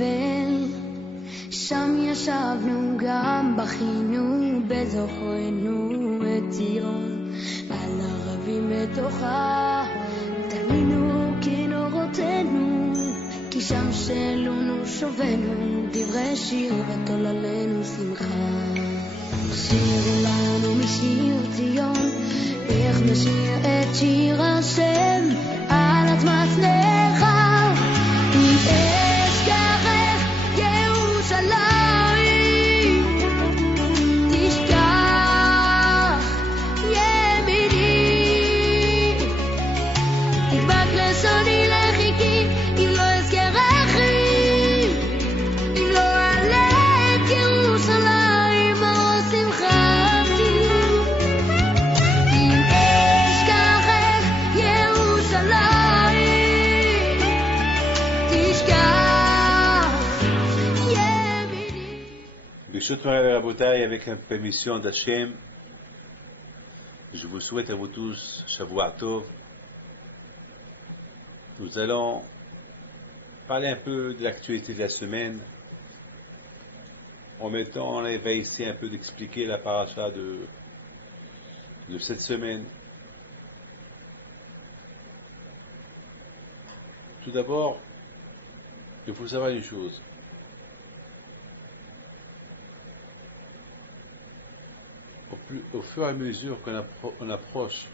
בבל, שם ישבנו גם בכינו בזוכרנו את ציון, על ערבים בתוכה תלינו כנורותינו, כי שם שלונו שובנו דברי שיר ותוללנו שמחה. שירו לנו משיר ציון, איך נשיר את שיר השם על אדמת נחל, אם אשכחך ירושלים תשכח ימיני, תדבק לשוני לחיקי אם לא אזכרכי, אם לא אעלה את ירושלים אור שמחתי, אם אשכחך ירושלים תשכח ימיני. Bishut Marais Rabotai, avec la permission d'Hachem, je vous souhaite à vous tous Shavua Tov. Nous allons parler un peu de l'actualité de la semaine. En même temps, on va essayer un peu d'expliquer la paracha de cette semaine. Tout d'abord, il faut savoir une chose. Au fur et à mesure qu'on approche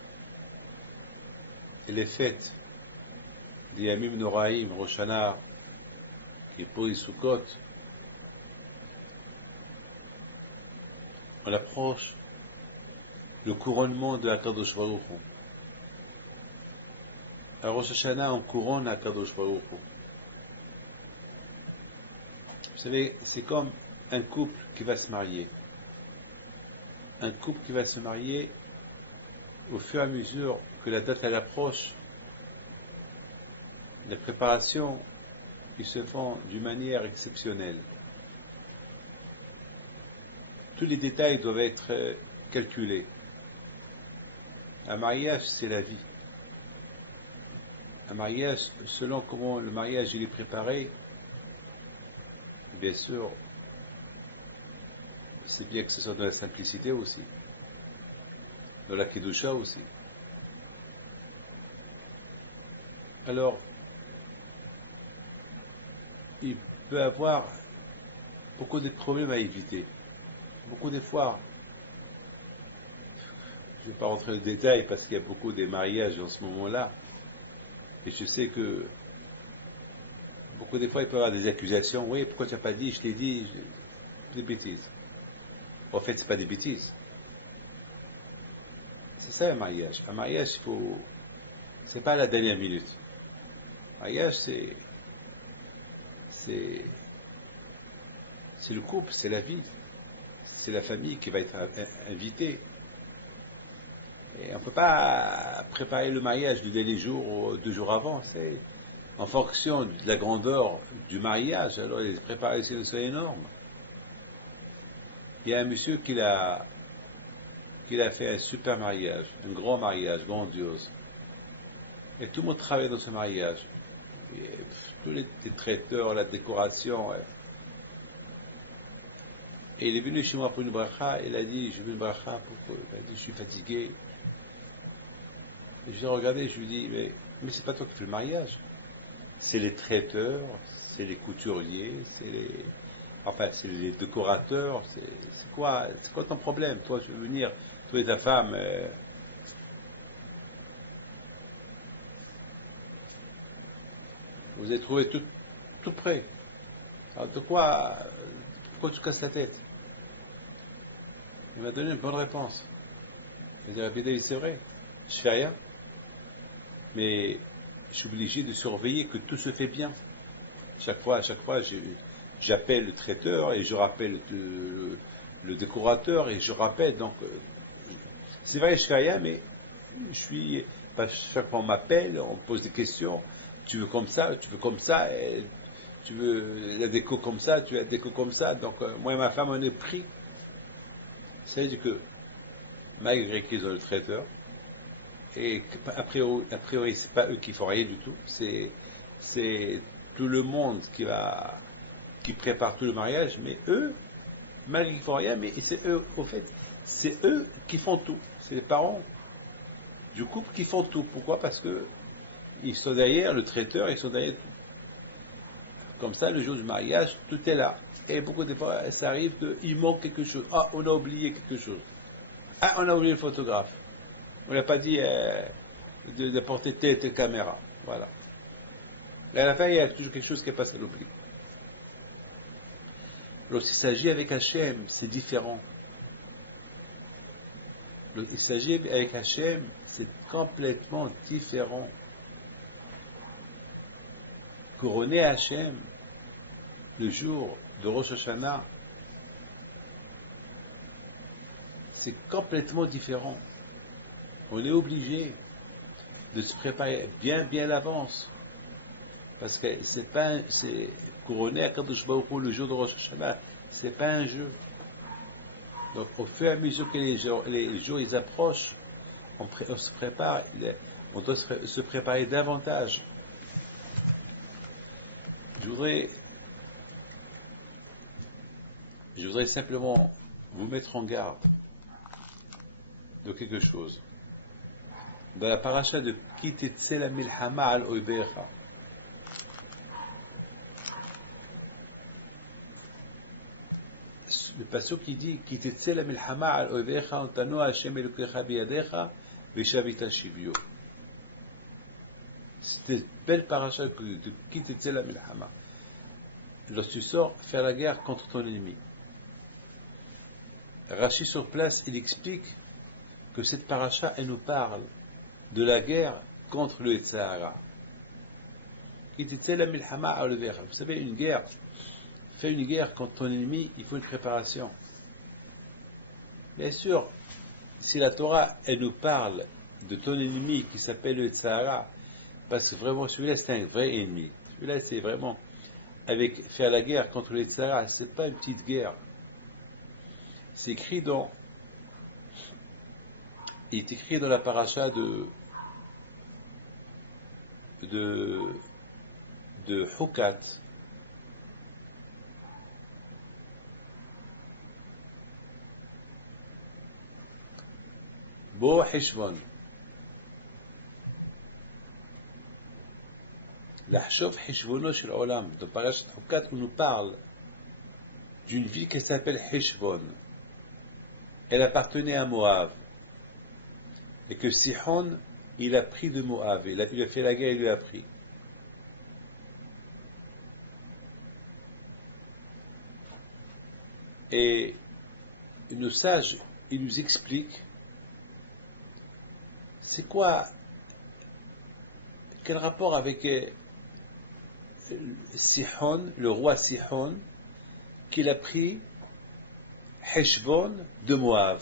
les fêtes des Yamim Noraim, Rosh Hashanah, Kippur et Sukkot, on approche le couronnement de Akadosh Baruch Hu. À Rosh Hashanah, on couronne Akadosh Baruch Hu. Vous savez, c'est comme un couple qui va se marier. Un couple qui va se marier, au fur et à mesure que la date elle approche, les préparations ils se font d'une manière exceptionnelle. Tous les détails doivent être calculés. Un mariage, c'est la vie. Un mariage, selon comment le mariage il est préparé, bien sûr, c'est bien que ce soit dans la simplicité aussi, dans la Kedusha aussi. Alors, il peut y avoir beaucoup de problèmes à éviter. Beaucoup de fois, je ne vais pas rentrer dans le détail parce qu'il y a beaucoup de mariages en ce moment-là, et je sais que beaucoup de fois il peut y avoir des accusations. Oui, pourquoi tu n'as pas dit, je t'ai dit, des bêtises. En fait, c'est pas des bêtises. C'est ça un mariage. Un mariage, c'est pas à la dernière minute. Un mariage, c'est le couple, c'est la vie, c'est la famille qui va être invitée. Et on ne peut pas préparer le mariage du dernier jour ou 2 jours avant. C'est en fonction de la grandeur du mariage. Alors les préparations sont énormes. Il y a un monsieur qui a fait un super mariage, un grand mariage, grandiose. Et tout le monde travaille dans ce mariage. Et tous les traiteurs, la décoration. Et il est venu chez moi pour une bracha, il a dit, je veux une bracha, pourquoi? Il a dit, je suis fatigué. Et je l'ai regardé, je lui ai dit, mais c'est pas toi qui fais le mariage. C'est les traiteurs, c'est les couturiers, c'est les décorateurs, c'est quoi ton problème? Toi, je veux venir, toi et ta femme, vous avez trouvé tout prêt. Alors pourquoi tu casses la tête? Il m'a donné une bonne réponse. Il m'a dit, Rabbi David, c'est vrai, je fais rien, mais je suis obligé de surveiller que tout se fait bien. Chaque fois, j'appelle le traiteur et je rappelle le décorateur et je rappelle. Donc, c'est vrai, je fais rien, mais chaque fois on m'appelle, on me pose des questions. Tu veux comme ça, tu veux comme ça, tu veux la déco comme ça, tu veux la déco comme ça. Donc, moi et ma femme, on est pris. C'est-à-dire que, malgré qu'ils ont le traiteur, et a priori c'est pas eux qui font rien du tout, c'est tout le monde qui va qui préparent tout le mariage, mais eux, malgré qu'ils font rien, mais c'est eux, au fait, c'est eux qui font tout. C'est les parents du couple qui font tout. Pourquoi? Parce que ils sont derrière le traiteur, ils sont derrière tout. Comme ça, le jour du mariage, tout est là. Et beaucoup de fois, ça arrive qu'il manque quelque chose. Ah, on a oublié quelque chose. Ah, on a oublié le photographe. On n'a pas dit de porter telle caméra. Voilà. Et à la fin, il y a toujours quelque chose qui est passé à l'oubli. Lorsqu'il s'agit avec Hachem, c'est différent. Lorsqu'il s'agit avec Hachem, c'est complètement différent. Couronner Hachem le jour de Rosh Hashanah, c'est complètement différent. On est obligé de se préparer bien à l'avance, parce que c'est couronner à Kadosh Baruch Hu le jour de Rosh Hashanah, c'est pas un jeu. Donc au fur et à mesure que les jours ils approchent, on se prépare, on doit se préparer davantage. Je voudrais simplement vous mettre en garde de quelque chose. Dans la paracha de Ki tetze la milhama al oibecha, le passage qui dit Ki tetze la milhama al oibecha ontano Hashem elokecha biyadecha veshavita shivyo. C'était une belle paracha de Ki tetze la milhama. Lorsque tu sors faire la guerre contre ton ennemi. Rashi sur place, il explique que cette paracha, elle nous parle de la guerre contre le Yetzirah. Vous savez, une guerre, faire une guerre contre ton ennemi, il faut une préparation. Bien sûr, si la Torah, elle nous parle de ton ennemi qui s'appelle le Yetzirah, parce que vraiment celui-là c'est un vrai ennemi. Celui-là c'est vraiment, avec faire la guerre contre le Yetzirah, c'est pas une petite guerre. C'est écrit il est écrit dans la paracha de Hukat. Bo Heshvon. L'Achshov Heshvono shel Olam. Dans la paracha de Hukat, on nous parle d'une ville qui s'appelle Heshvon. Elle appartenait à Moab. Et que Sihon, il a pris de Moab. Il a fait la guerre, il lui a pris. Et nos sages, ils nous expliquent c'est quoi, quel rapport avec Sihon, le roi Sihon, qu'il a pris Heshbon de Moab.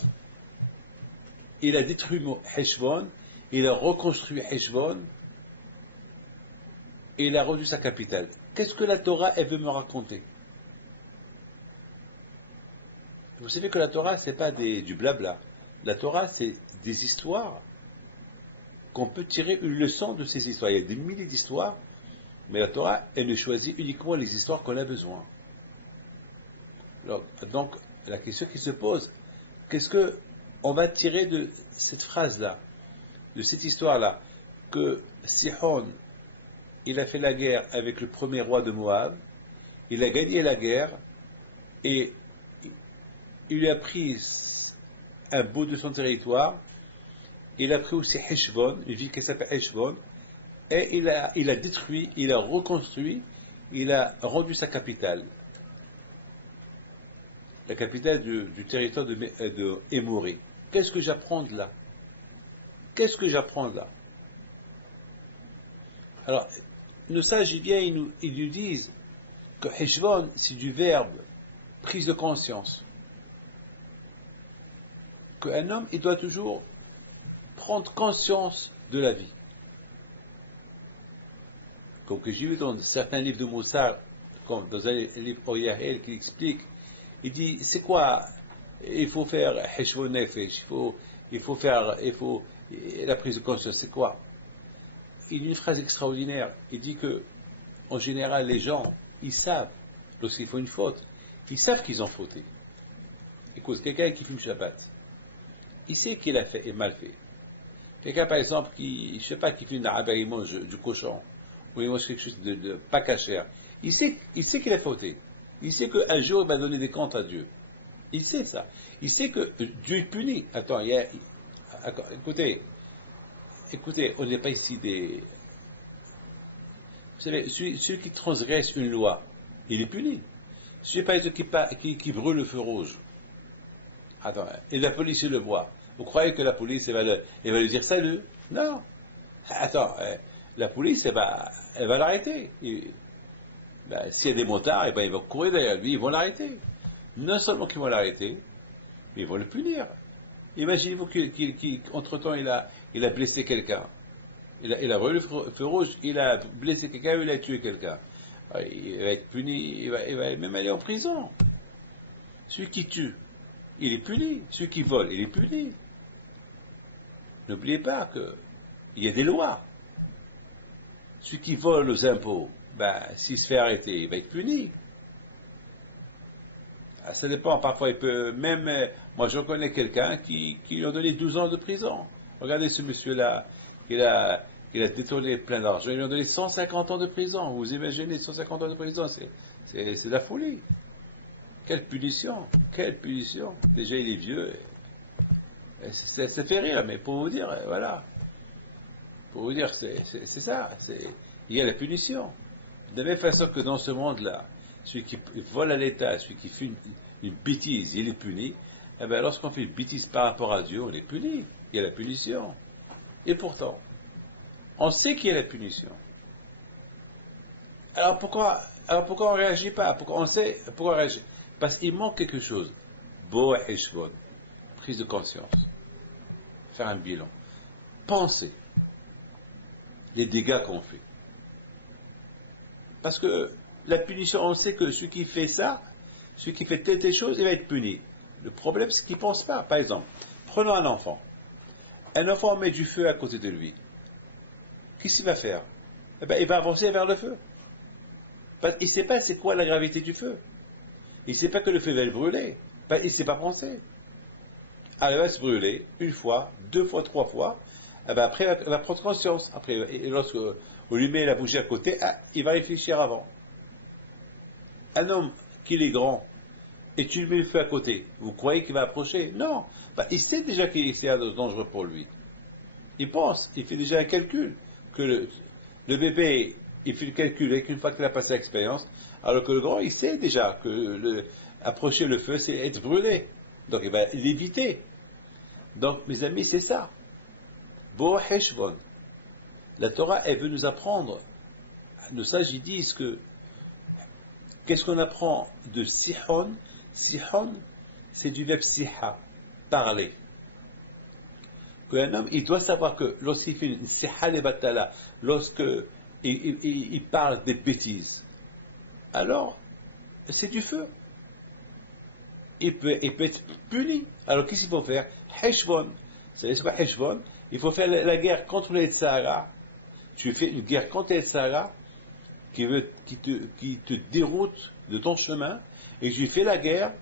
Il a détruit Heshbon, il a reconstruit Heshbon, et il a rendu sa capitale. Qu'est-ce que la Torah, elle veut me raconter? Vous savez que la Torah, c'est pas du blabla. La Torah, c'est des histoires qu'on peut tirer une leçon de ces histoires. Il y a des milliers d'histoires, mais la Torah, elle ne choisit uniquement les histoires qu'on a besoin. Donc, la question qui se pose, qu'est-ce que on va tirer de cette phrase-là, de cette histoire-là, que Sihon, il a fait la guerre avec le premier roi de Moab, il a gagné la guerre, et il lui a pris un bout de son territoire, il a pris aussi Heshbon, une ville qui s'appelle Heshbon, et il a détruit, il a reconstruit, il a rendu sa capitale. La capitale du territoire de Émoré. Qu'est-ce que j'apprends de là? Qu'est-ce que j'apprends de là? Alors, nos sages, ils nous disent que Heshbon, c'est du verbe prise de conscience. Qu'un homme, il doit toujours prendre conscience de la vie. Comme que j'ai vu dans certains livres de Moussar, comme dans un livre Oyahel qui explique, il dit, c'est quoi? Il faut faire Heshbon Nefesh, il faut la prise de conscience, c'est quoi? Il dit une phrase extraordinaire, il dit que, en général, les gens, ils savent, lorsqu'ils font une faute, ils savent qu'ils ont fauté. Écoute, quelqu'un qui fume Shabbat, il sait qu'il a fait et mal fait. Quelqu'un, par exemple, qui, je sais pas, qui fume d'arabe, il mange du cochon, ou il mange quelque chose de pas cachère, il sait qu'il a fauté. Il sait qu'un jour, il va donner des comptes à Dieu. Il sait ça. Il sait que Dieu est puni. Attends, écoutez, on n'est pas ici des... Vous savez, celui qui transgresse une loi, il est puni. Celui, par exemple, qui brûle le feu rouge, attends, et la police le voit. Vous croyez que la police, elle va lui dire salut? Non. Attends, la police, elle va l'arrêter. Ben, s'il y a des motards, ils vont courir derrière lui, ils vont l'arrêter. Non seulement qu'ils vont l'arrêter, mais ils vont le punir. Imaginez-vous qu'entre-temps, il a blessé quelqu'un. Il a brûlé le feu rouge, il a blessé quelqu'un, il a tué quelqu'un. Il va être puni, il va même aller en prison. Celui qui tue, il est puni. Celui qui vole, il est puni. N'oubliez pas qu'il y a des lois. Celui qui vole aux impôts, s'il se fait arrêter, il va être puni. Ça dépend, parfois il peut même... Moi je connais quelqu'un qui lui a donné 12 ans de prison. Regardez ce monsieur-là, il a détourné plein d'argent, il lui a donné 150 ans de prison. Vous imaginez 150 ans de prison, c'est de la folie. Quelle punition, quelle punition. Déjà il est vieux. Ça fait rire, mais pour vous dire, voilà. Pour vous dire, c'est ça. Il y a la punition. De la même façon que dans ce monde-là, celui qui vole à l'État, celui qui fait une bêtise, il est puni. Eh bien, lorsqu'on fait une bêtise par rapport à Dieu, on est puni. Il y a la punition. Et pourtant, on sait qu'il y a la punition. Alors pourquoi on ne réagit pas? On sait pourquoi on réagit. Parce qu'il manque quelque chose. Bo Eshvon. Prise de conscience. Faire un bilan. Penser les dégâts qu'on fait. Parce que la punition, on sait que celui qui fait ça, celui qui fait telle chose, il va être puni. Le problème, c'est qu'il ne pense pas. Par exemple, prenons un enfant. Un enfant met du feu à côté de lui. Qu'est-ce qu'il va faire? Eh bien, il va avancer vers le feu. Il ne sait pas c'est quoi la gravité du feu. Il ne sait pas que le feu va le brûler. Il ne sait pas penser. Alors, il va se brûler une fois, deux fois, trois fois. Eh bien, après, il va prendre conscience. Après, lorsque on lui met la bougie à côté, il va réfléchir avant. Un homme qui est grand, et tu lui mets le feu à côté, vous croyez qu'il va approcher? Non. Il sait déjà qu'il c'est dangereux pour lui. Il pense, il fait déjà un calcul. Que le bébé, il fait le calcul avec une fois qu'il a passé l'expérience, alors que le grand, il sait déjà que approcher le feu, c'est être brûlé. Donc il va l'éviter. Donc, mes amis, c'est ça. Bo Heshvon. La Torah, elle veut nous apprendre. Nos sages, ils disent que qu'est-ce qu'on apprend de Sihon? Sihon, c'est du verbe siha, parler. Qu'un homme, il doit savoir que lorsqu'il fait une siha le batala, lorsque il parle des bêtises, alors c'est du feu. Il peut être puni. Alors qu'est-ce qu'il faut faire? Heshvon. Vous savez ce qu'est Heshvon? Il faut faire la guerre contre les Tzara. Tu fais une guerre contre les Tzara qui te déroute de ton chemin, et tu fais la guerre,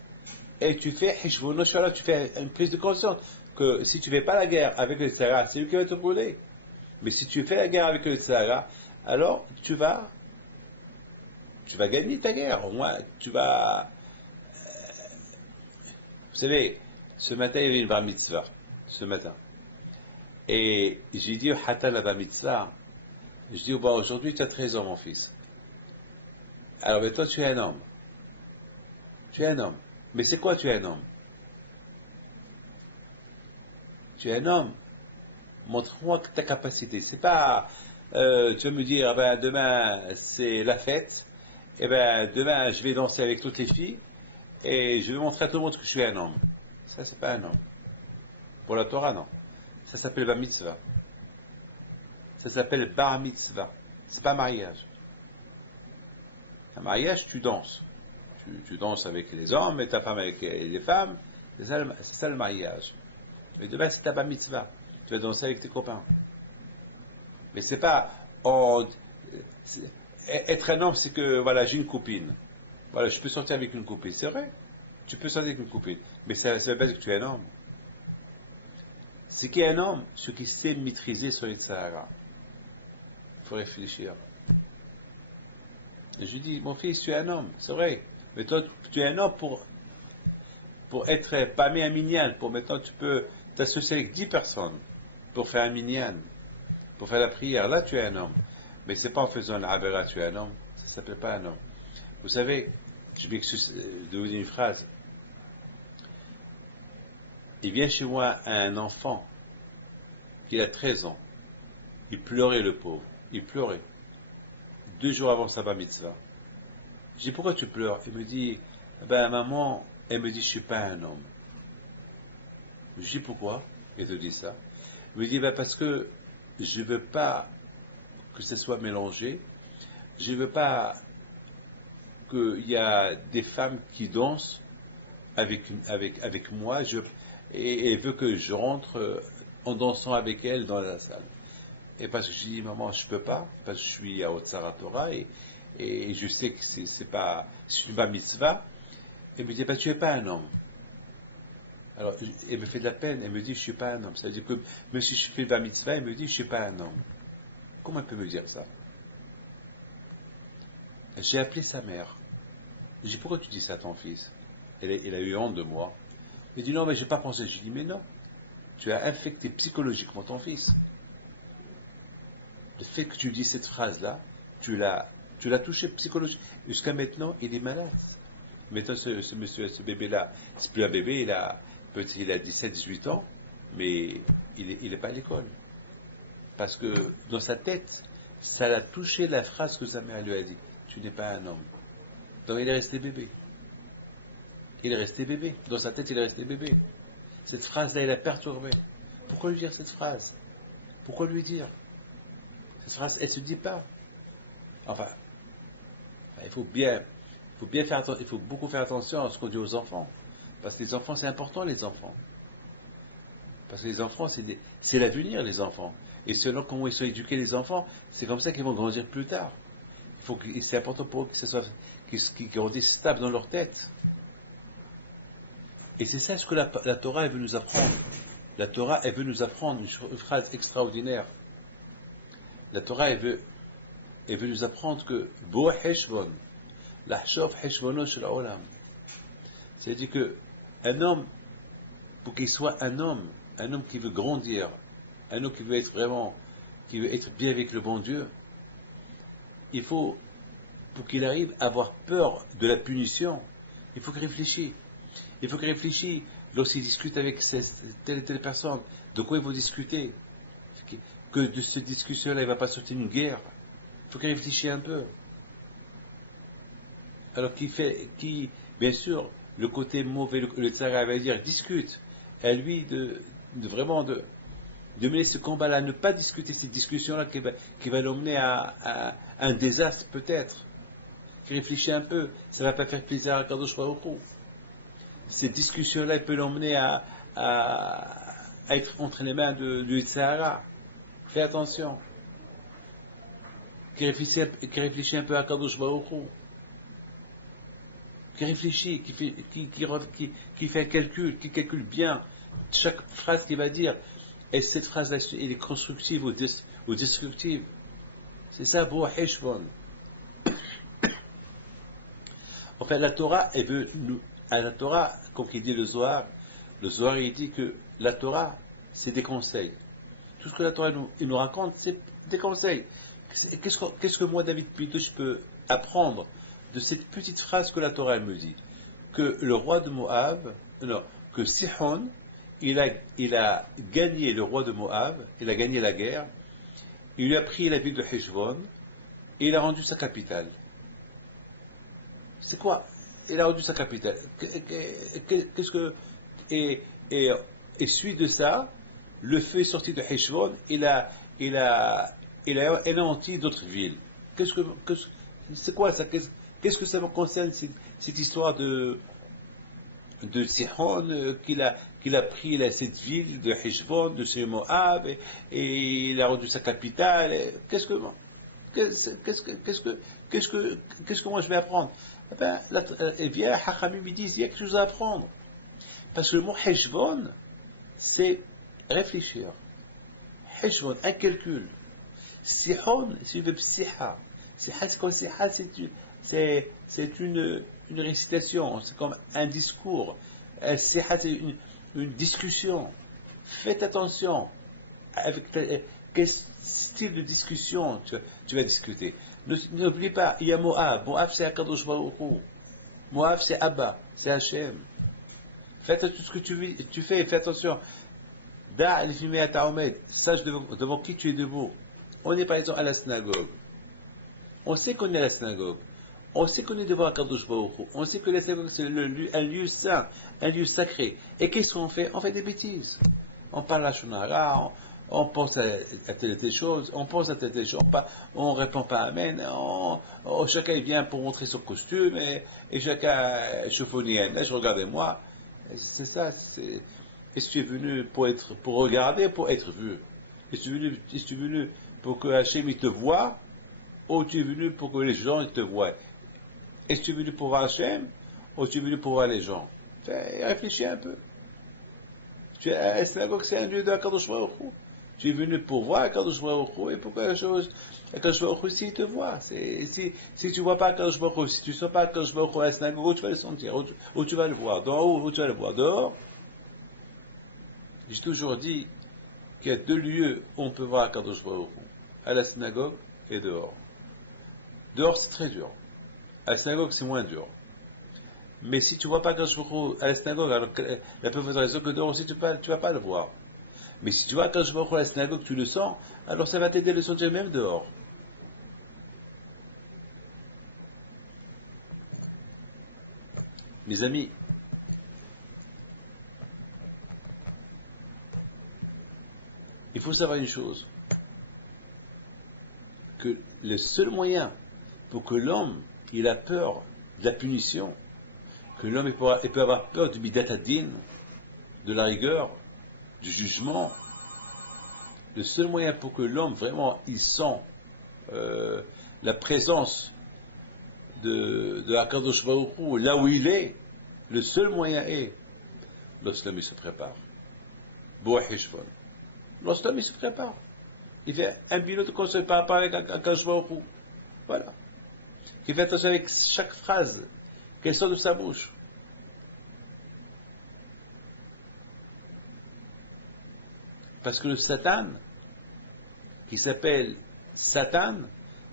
et tu fais Heshvon, tu fais une prise de conscience que si tu ne fais pas la guerre avec les Tzara, c'est lui qui va te brûler. Mais si tu fais la guerre avec les Tzara, alors tu vas gagner ta guerre. Au moins, tu vas... Vous savez, ce matin, il y avait une bar mitzvah. Ce matin. Et j'ai dit au Hatan la bar mitzvah, je dis, bon, aujourd'hui, tu as 13 ans, mon fils. Alors, mais toi, tu es un homme. Tu es un homme. Mais c'est quoi, tu es un homme? Tu es un homme. Montre-moi ta capacité. C'est pas, tu vas me dire, demain, c'est la fête. Demain, je vais danser avec toutes les filles. Et je vais montrer à tout le monde que je suis un homme. Ça, c'est pas un homme. Pour la Torah, non. Ça s'appelle bar mitzvah. Ça s'appelle bar mitzvah. C'est pas mariage. Un mariage, tu danses. Tu danses avec les hommes et ta femme avec les femmes. C'est ça le mariage. Mais demain, c'est ta bar mitzvah. Tu vas danser avec tes copains. Mais c'est pas... être un homme, c'est que, voilà, j'ai une copine. Voilà, je peux sortir avec une copine, c'est vrai. Tu peux sortir avec une copine, mais ça ne veut pas dire que tu es un homme. Ce qui est un homme, ce qui sait maîtriser son Sahara. Il faut réfléchir. Et je lui dis, mon fils, tu es un homme, c'est vrai. Mais toi, tu es un homme pour être parmi un minyan. Pour maintenant, tu peux t'associer avec 10 personnes pour faire un minyan, pour faire la prière. Là, tu es un homme. Mais c'est pas en faisant un avera, tu es un homme. Ça ne s'appelle pas un homme. Vous savez, je m'excuse de vous dire une phrase. Il vient chez moi un enfant qui a 13 ans. Il pleurait, le pauvre. Il pleurait. 2 jours avant sa bar mitzvah. Je dis, pourquoi tu pleures? Il me dit, ben maman, elle me dit, je suis pas un homme. Je dis, pourquoi elle te dit ça? Il me dit, ben parce que je veux pas que ce soit mélangé. Je veux pas qu'il y a des femmes qui dansent avec moi, et elle veut que je rentre en dansant avec elle dans la salle. Et parce que je dis, maman, je peux pas, parce que je suis à Otsara Torah, et je sais que c'est pas, c'est une bar mitzvah. Elle me dit, bah, tu es pas un homme. Alors, elle me fait de la peine, elle me dit, je suis pas un homme. Ça veut dire que, même si je fais le bar mitzvah, elle me dit, je suis pas un homme. Comment elle peut me dire ça? J'ai appelé sa mère. Je dis, pourquoi tu dis ça à ton fils? Elle a eu honte de moi. Elle dit, non, mais j'ai pas pensé. Je dis, mais non. Tu as infecté psychologiquement ton fils. Le fait que tu dis cette phrase-là, tu l'as touché psychologiquement. Jusqu'à maintenant, il est malade. Maintenant, ce bébé-là, c'est plus un bébé, peut-être il a 17, 18 ans, mais il n'est pas à l'école. Parce que dans sa tête, ça l'a touché la phrase que sa mère lui a dit. Tu n'es pas un homme. Donc il est resté bébé. Il est resté bébé. Dans sa tête, il est resté bébé. Cette phrase-là, il a perturbé. Pourquoi lui dire cette phrase? Pourquoi lui dire? Cette phrase, elle ne se dit pas. Enfin, il faut beaucoup faire attention à ce qu'on dit aux enfants. Parce que les enfants, c'est important, les enfants. Parce que les enfants, c'est l'avenir, les enfants. Et selon comment ils sont éduqués, les enfants, c'est comme ça qu'ils vont grandir plus tard. C'est important pour eux qu'ils grandissent stables dans leur tête. Et c'est ça ce que la Torah, elle veut nous apprendre. La Torah, elle veut nous apprendre une phrase extraordinaire. La Torah, elle veut nous apprendre que Bo Heshbon, l'Hashov Heshbono Shel Olam. C'est-à-dire que un homme, pour qu'il soit un homme qui veut grandir, un homme qui veut être bien avec le bon Dieu, il faut, pour qu'il arrive à avoir peur de la punition, il faut qu'il réfléchisse. Il faut qu'il réfléchisse lorsqu'il discute avec telle et telle personne. De quoi il va discuter? Que de cette discussion-là, il ne va pas sortir une guerre. Il faut qu'il réfléchisse un peu. Alors bien sûr, le côté mauvais, le tsara va dire, discute. Et à lui vraiment de mener ce combat-là, ne pas discuter cette discussion-là qui va l'emmener à un désastre peut-être. Qui réfléchit un peu, ça ne va pas faire plaisir à Kadosh Baruch Hu. Cette discussion-là, elle peut l'emmener à être entre les mains du Sahara. Fais attention. Qui réfléchit un peu à Kadosh Baruch Hu. Qui réfléchit, qui fait un calcul, qui calcule bien chaque phrase qu'il va dire. Et cette phrase-là, elle est constructive ou destructive. C'est ça, Bo Heshbon. Enfin, la Torah, comme il dit le Zohar, il dit que la Torah, c'est des conseils. Tout ce que la Torah nous raconte, c'est des conseils. Qu'est-ce que moi, David Pito, je peux apprendre de cette petite phrase que la Torah me dit? Que le roi de Moab, que Sihon, il a gagné le roi de Moab, il a gagné la guerre, il lui a pris la ville de Heshbon, et il a rendu sa capitale. C'est quoi? Il a rendu sa capitale. Et suite de ça, le feu est sorti de Heshbon, il a anéanti d'autres villes. C'est quoi ça? Qu'est-ce que ça me concerne, cette histoire de Sihon, qu'il a pris cette ville de Heshbon, de ce Moab, et il a rendu sa capitale? Qu'est-ce que moi je vais apprendre? Eh ben, et bien, Hachamim ils disent, il y a quelque chose à apprendre. Parce que le mot Heshbon, c'est réfléchir. Heshbon, un calcul. Sihon, c'est le psiha. Siha, c'est quoi Siha? C'est une récitation, c'est comme un discours. Siha, c'est une discussion. Faites attention avec quel style de discussion tu vas discuter. N'oublie pas, il y a Moab. Moab, c'est Akadosh Baruch Hu. Moab, c'est Abba, c'est Hachem. Fais tout ce que tu fais, fais attention. Da l'ifimé à Taomed, sache devant qui tu es debout. On est par exemple à la synagogue. On sait qu'on est à la synagogue. On sait qu'on est devant Akadosh Baruch Hu. On sait que la synagogue c'est un lieu saint, un lieu sacré. Et qu'est-ce qu'on fait? On fait des bêtises. On parle à Shonara, on pense à telle chose, on pense à telle chose, on répond pas Amen, chacun vient pour montrer son costume, et chacun chauffonne je regardez-moi. C'est ça, est-ce que tu es venu pour regarder, pour être vu? Est-ce que tu es venu pour que Hachem il te voie, ou tu es venu pour que les gens ils te voient? Est-ce que tu es venu pour voir Hachem, ou tu es venu pour voir les gens? Réfléchis un peu. La synagogue, c'est un lieu de Akadosh Baruch Hu. Tu es venu pour voir Akadosh Baruch Hu et pour quelque chose. Akadosh Baruch Hu, s'il te voit. Si tu ne vois pas Akadosh Baruch Hu, si tu ne sens pas Akadosh Baruch Hu à la synagogue, où tu vas le sentir, où tu vas le voir, d'en haut, où tu vas le voir, dehors. J'ai toujours dit qu'il y a deux lieux où on peut voir Akadosh Baruch Hu, à la synagogue et dehors. Dehors, c'est très dur. À la synagogue, c'est moins dur. Mais si tu ne vois pas Akadosh Baruch Hu à la synagogue, alors la preuve de raison que dehors aussi tu ne vas pas le voir. Mais si tu vois Akadosh Baruch Hu à la synagogue, tu le sens, alors ça va t'aider à le sentir même dehors. Mes amis, il faut savoir une chose, que le seul moyen pour que l'homme il a peur de la punition, que l'homme il peut avoir peur du midat hadin, de la rigueur, du jugement, le seul moyen pour que l'homme vraiment il sent la présence de Akadosh Baruch Hu là où il est, le seul moyen est lorsque l'homme il se prépare. Boahishvon. Lorsque l'homme il se prépare, il fait un bilan de conseil par rapport à Akadosh Baruch Hu. Voilà. Il fait attention avec chaque phrase qu'elle sort de sa bouche. Parce que le Satan, qui s'appelle Satan,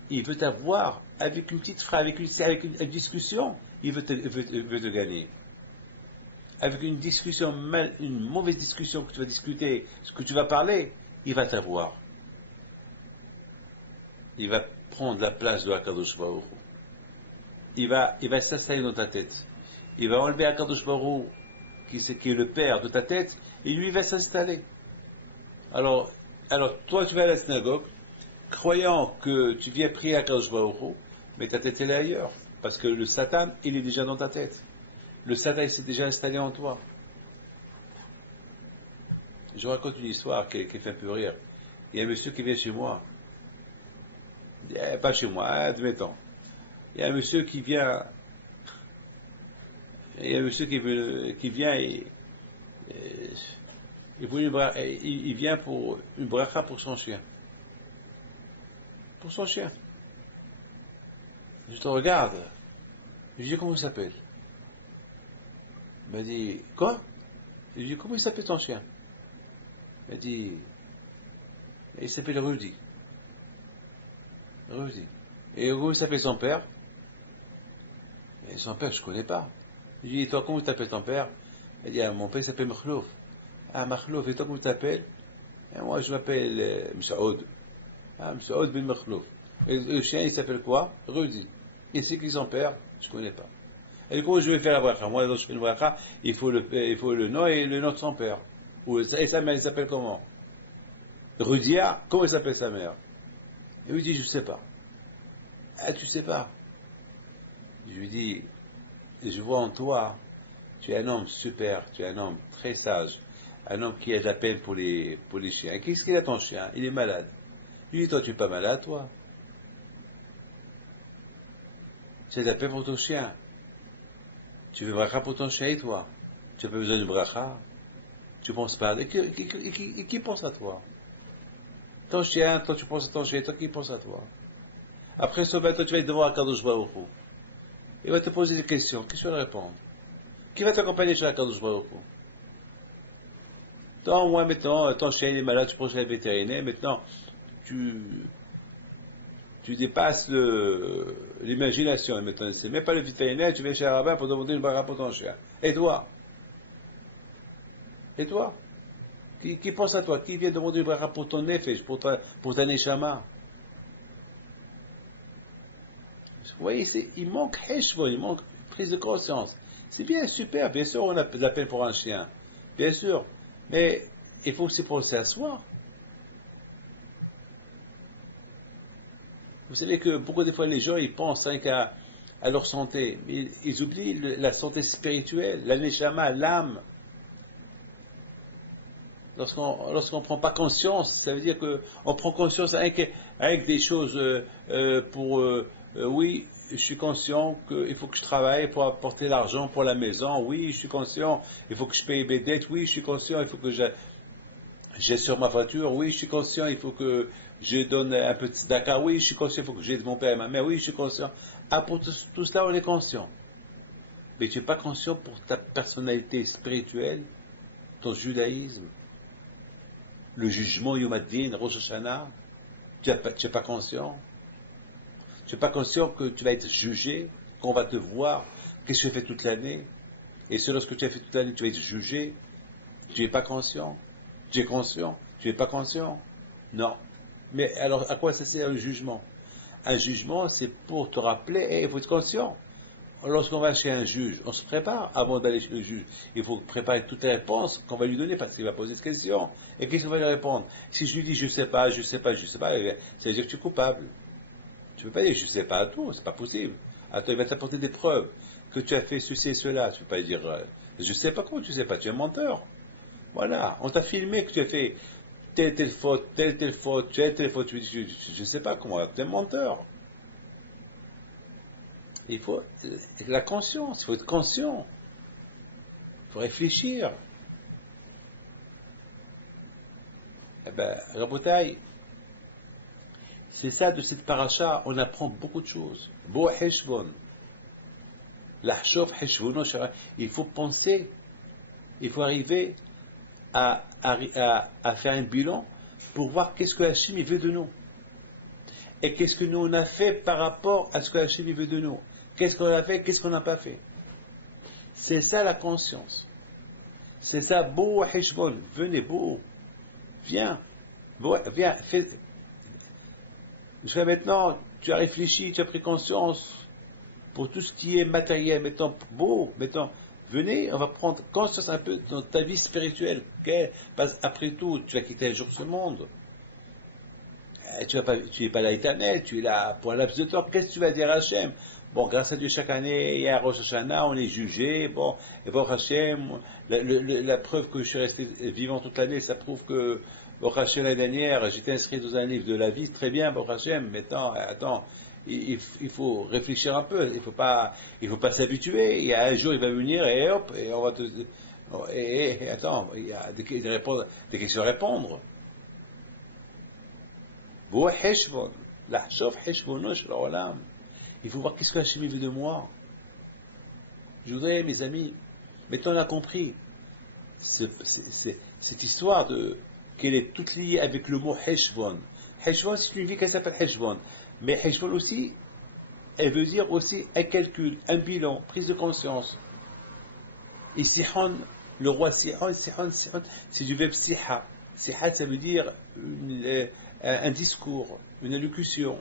il veut t'avoir avec une petite phrase, avec une discussion, il veut te gagner. Avec une discussion, une mauvaise discussion que tu vas discuter, ce que tu vas parler, il va t'avoir. Il va prendre la place de Akadosh Baruch Hu. Il va s'installer dans ta tête. Il va enlever Akadosh Baruch Hu, qui est le père de ta tête, et lui va s'installer. Alors, toi tu vas à la synagogue, croyant que tu viens prier à Akadosh Baruch Hu, mais ta tête elle est ailleurs. Parce que le Satan, il est déjà dans ta tête. Le Satan, il s'est déjà installé en toi. Je raconte une histoire qui fait un peu rire. Il y a un monsieur qui vient chez moi. Pas chez moi, admettons. Il y a un monsieur qui vient. Il y a un monsieur qui vient et il vient pour une bracha pour son chien. Pour son chien. Je te regarde. Je lui dis comment il s'appelle. Il m'a dit quoi? Je lui dis comment il s'appelle ton chien? Il m'a dit il s'appelle Rudy. Rudy. Et comment il s'appelle son père? Et son père je connais pas. Je lui dis toi comment t'appelles ton père? Il dit mon père s'appelle Makhlouf. Ah Makhlouf, et toi comment tu t'appelles? Et moi je m'appelle Msaoud. Ah Msaoud bin Makhlouf. Et le chien il s'appelle quoi? Rudy. Et c'est qui son père? Je connais pas. Et comment je vais faire la bracha? Moi, quand je fais une bracha, il faut le nom et le nom de son père. Et sa mère, elle s'appelle comment? Rudia, comment elle s'appelle sa mère? Il lui dit, je sais pas. Ah, tu sais pas? Je lui dis, je vois en toi, tu es un homme super, tu es un homme très sage, un homme qui a de la peine pour les chiens. Et qu'est-ce qu'il a ton chien? Il est malade. Je lui dis, toi, tu es pas malade, toi? C'est de la peine pour ton chien. Tu veux bracha pour ton chien et toi. Tu n'as pas besoin de bracha. Tu ne penses pas. Et qui pense à toi? Ton chien, toi tu penses à ton chien, toi qui pense à toi? Après ce matin, tu vas être devant Akadosh Baruch Hu. Il va te poser des questions. Qu'est-ce que tu vas répondre? Qui va t'accompagner chez Akadosh Baruch Hu? Toi, moi, maintenant, ton chien il est malade, tu prends chez le vétérinaire. Maintenant, tu dépasses l'imagination. Maintenant, c'est même pas le vétérinaire, tu viens chez un rabbin pour demander une bracha pour ton chien. Et toi? Et toi? Qui pense à toi? Qui vient demander une bracha pour ton nefesh, pour ta neshama? Vous voyez, il manque heshbon, il manque prise de conscience. C'est bien, super, bien sûr, on a de la peine pour un chien. Bien sûr. Mais il faut aussi penser à soi. Vous savez que beaucoup de fois, les gens, ils pensent à leur santé. Mais ils oublient la santé spirituelle, la neshama, l'âme. Lorsqu'on ne prend pas conscience, ça veut dire qu'on prend conscience avec des choses oui, je suis conscient qu'il faut que je travaille pour apporter l'argent pour la maison. Oui, je suis conscient, il faut que je paye mes dettes. Oui, je suis conscient, il faut que j'ai sur ma voiture. Oui, je suis conscient, il faut que je donne un petit Dakar. Oui, je suis conscient, il faut que j'aide mon père et ma mère. Oui, je suis conscient. Ah, pour tout cela, on est conscient. Mais tu n'es pas conscient pour ta personnalité spirituelle, ton judaïsme, le jugement Yom Hadin, Rosh Hashanah. Tu n'es pas conscient. Tu n'es pas conscient que tu vas être jugé, qu'on va te voir, qu'est-ce que tu as fait toute l'année. Et selon ce que tu as fait toute l'année, tu vas être jugé. Tu n'es pas conscient. Tu es conscient. Tu n'es pas conscient. Non. Mais alors, à quoi ça sert le jugement? Un jugement, c'est pour te rappeler, il faut être conscient. Lorsqu'on va chez un juge, on se prépare avant d'aller chez le juge. Il faut préparer toutes les réponses qu'on va lui donner parce qu'il va poser cette question. Et qu'est-ce qu'on va lui répondre? Si je lui dis je sais pas, ça veut dire que tu es coupable. Tu ne peux pas dire je ne sais pas à tout, c'est pas possible. Attends, il va t'apporter des preuves que tu as fait ceci et cela. Tu ne peux pas dire je ne sais pas comment tu ne sais pas, tu es un menteur. Voilà, on t'a filmé que tu as fait telle faute, telle faute, telle faute. Tu dis je ne sais pas comment, tu es un menteur. Il faut la conscience, il faut être conscient, il faut réfléchir. Eh bien, Rabotai, c'est ça de cette paracha, on apprend beaucoup de choses. Bo heshbon, lahshov heshbono, il faut penser, il faut arriver à faire un bilan pour voir qu'est-ce que Hachem veut de nous. Et qu'est-ce que nous on a fait par rapport à ce que Hachem veut de nous. Qu'est-ce qu'on a fait, qu'est-ce qu'on n'a pas fait. C'est ça la conscience. C'est ça, Bo heshbon, venez, Bo, viens, fais. Jusqu'à maintenant, tu as réfléchi, tu as pris conscience pour tout ce qui est matériel. Maintenant, venez, on va prendre conscience un peu dans ta vie spirituelle. Parce qu'après tout, tu vas quitter un jour ce monde. Tu n'es pas là éternel, tu es là pour un laps de temps. Qu'est-ce que tu vas dire à Hachem? Bon, grâce à Dieu, chaque année, il y a Rosh Hashanah, on est jugé. Bon, et bon, Hachem, la preuve que je suis resté vivant toute l'année, ça prouve que Baruch Hashem, l'année dernière, j'étais inscrit dans un livre de la vie, très bien, Baruch Hashem, maintenant, attends, il faut réfléchir un peu, il faut pas s'habituer, il y a un jour, il va venir, et hop, et on va attends, il y a des questions à répondre. Il faut voir qu'est-ce que Hachem veut de moi. Je voudrais, mes amis, maintenant on a compris, cette histoire qu'elle est toute liée avec le mot Heshbon. Heshbon, c'est une vie qui s'appelle Heshbon. Mais Heshbon aussi, elle veut dire aussi un calcul, un bilan, prise de conscience. Et Sihon, le roi Sihon, c'est du verbe Siha. Siha, ça veut dire un discours, une allocution.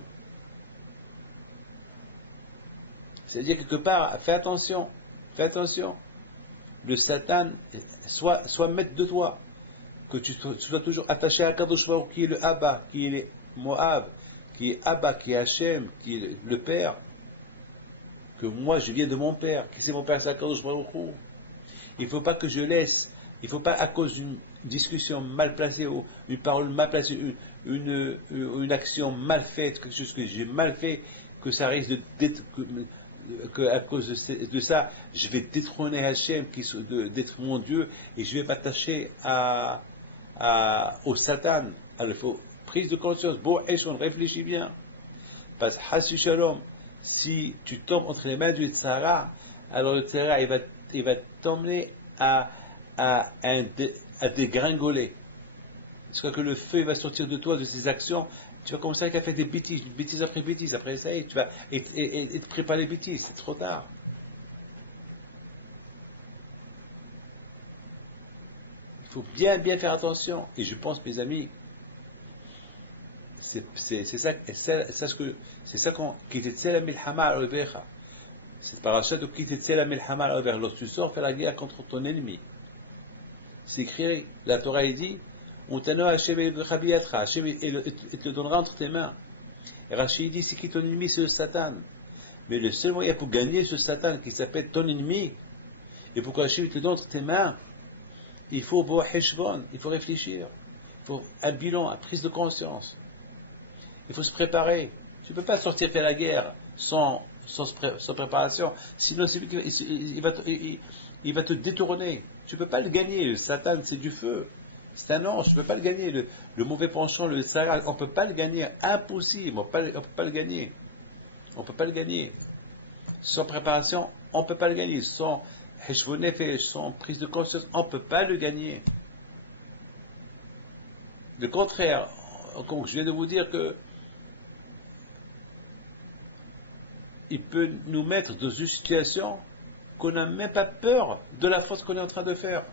C'est-à-dire quelque part, fais attention. Le Satan, soit maître de toi. Que tu sois toujours attaché à Kadosh Baruch, qui est le Abba, qui est le Moab, qui est Abba, qui est Hachem, qui est le Père. Que moi, je viens de mon Père. Qui c'est mon Père? C'est Kadosh Baruch. Il ne faut pas que je laisse, il ne faut pas à cause d'une discussion mal placée, ou une parole mal placée, une action mal faite, quelque chose que j'ai mal fait, que ça risque qu'à cause de ça, je vais détrôner Hachem, d'être mon Dieu, et je vais m'attacher au Satan. Alors il faut prise de conscience. Bon, on réfléchit bien. Parce que Hassu Shalom, si tu tombes entre les mains du Tzara, alors le Tzara, il va t'emmener à dégringoler. Jusqu'à que le feu va sortir de toi, de ses actions. Tu vas commencer à faire des bêtises après bêtises. Après ça, tu vas te préparer les bêtises. C'est trop tard. Il faut bien faire attention. Et je pense, mes amis, c'est ça qu'on quitte la milhama al-ovecha. C'est parachat de quitte la milhama al-ovecha. Lorsque tu sors faire la guerre contre ton ennemi, c'est écrit, la Torah dit, Hashem te donnera entre tes mains. Et Rachid dit, c'est qui ton ennemi, c'est le Satan. Mais le seul moyen pour gagner ce Satan qui s'appelle ton ennemi, et pour que Hashem te donne entre tes mains, il faut voir Heshbon, il faut réfléchir, il faut un bilan, une prise de conscience. Il faut se préparer. Tu ne peux pas sortir faire la guerre sans préparation, sinon il va te détourner. Tu ne peux pas le gagner. Le Satan, c'est du feu. C'est un ange, tu ne peux pas le gagner. Le mauvais penchant, le Sahara, on ne peut pas le gagner. Impossible, on ne peut pas le gagner. On ne peut pas le gagner. Sans préparation, on ne peut pas le gagner. Sans Heshbonefesh, sans prise de conscience, on ne peut pas le gagner. Le contraire, comme je viens de vous dire que il peut nous mettre dans une situation qu'on n'a même pas peur de la faute qu'on est en train de faire.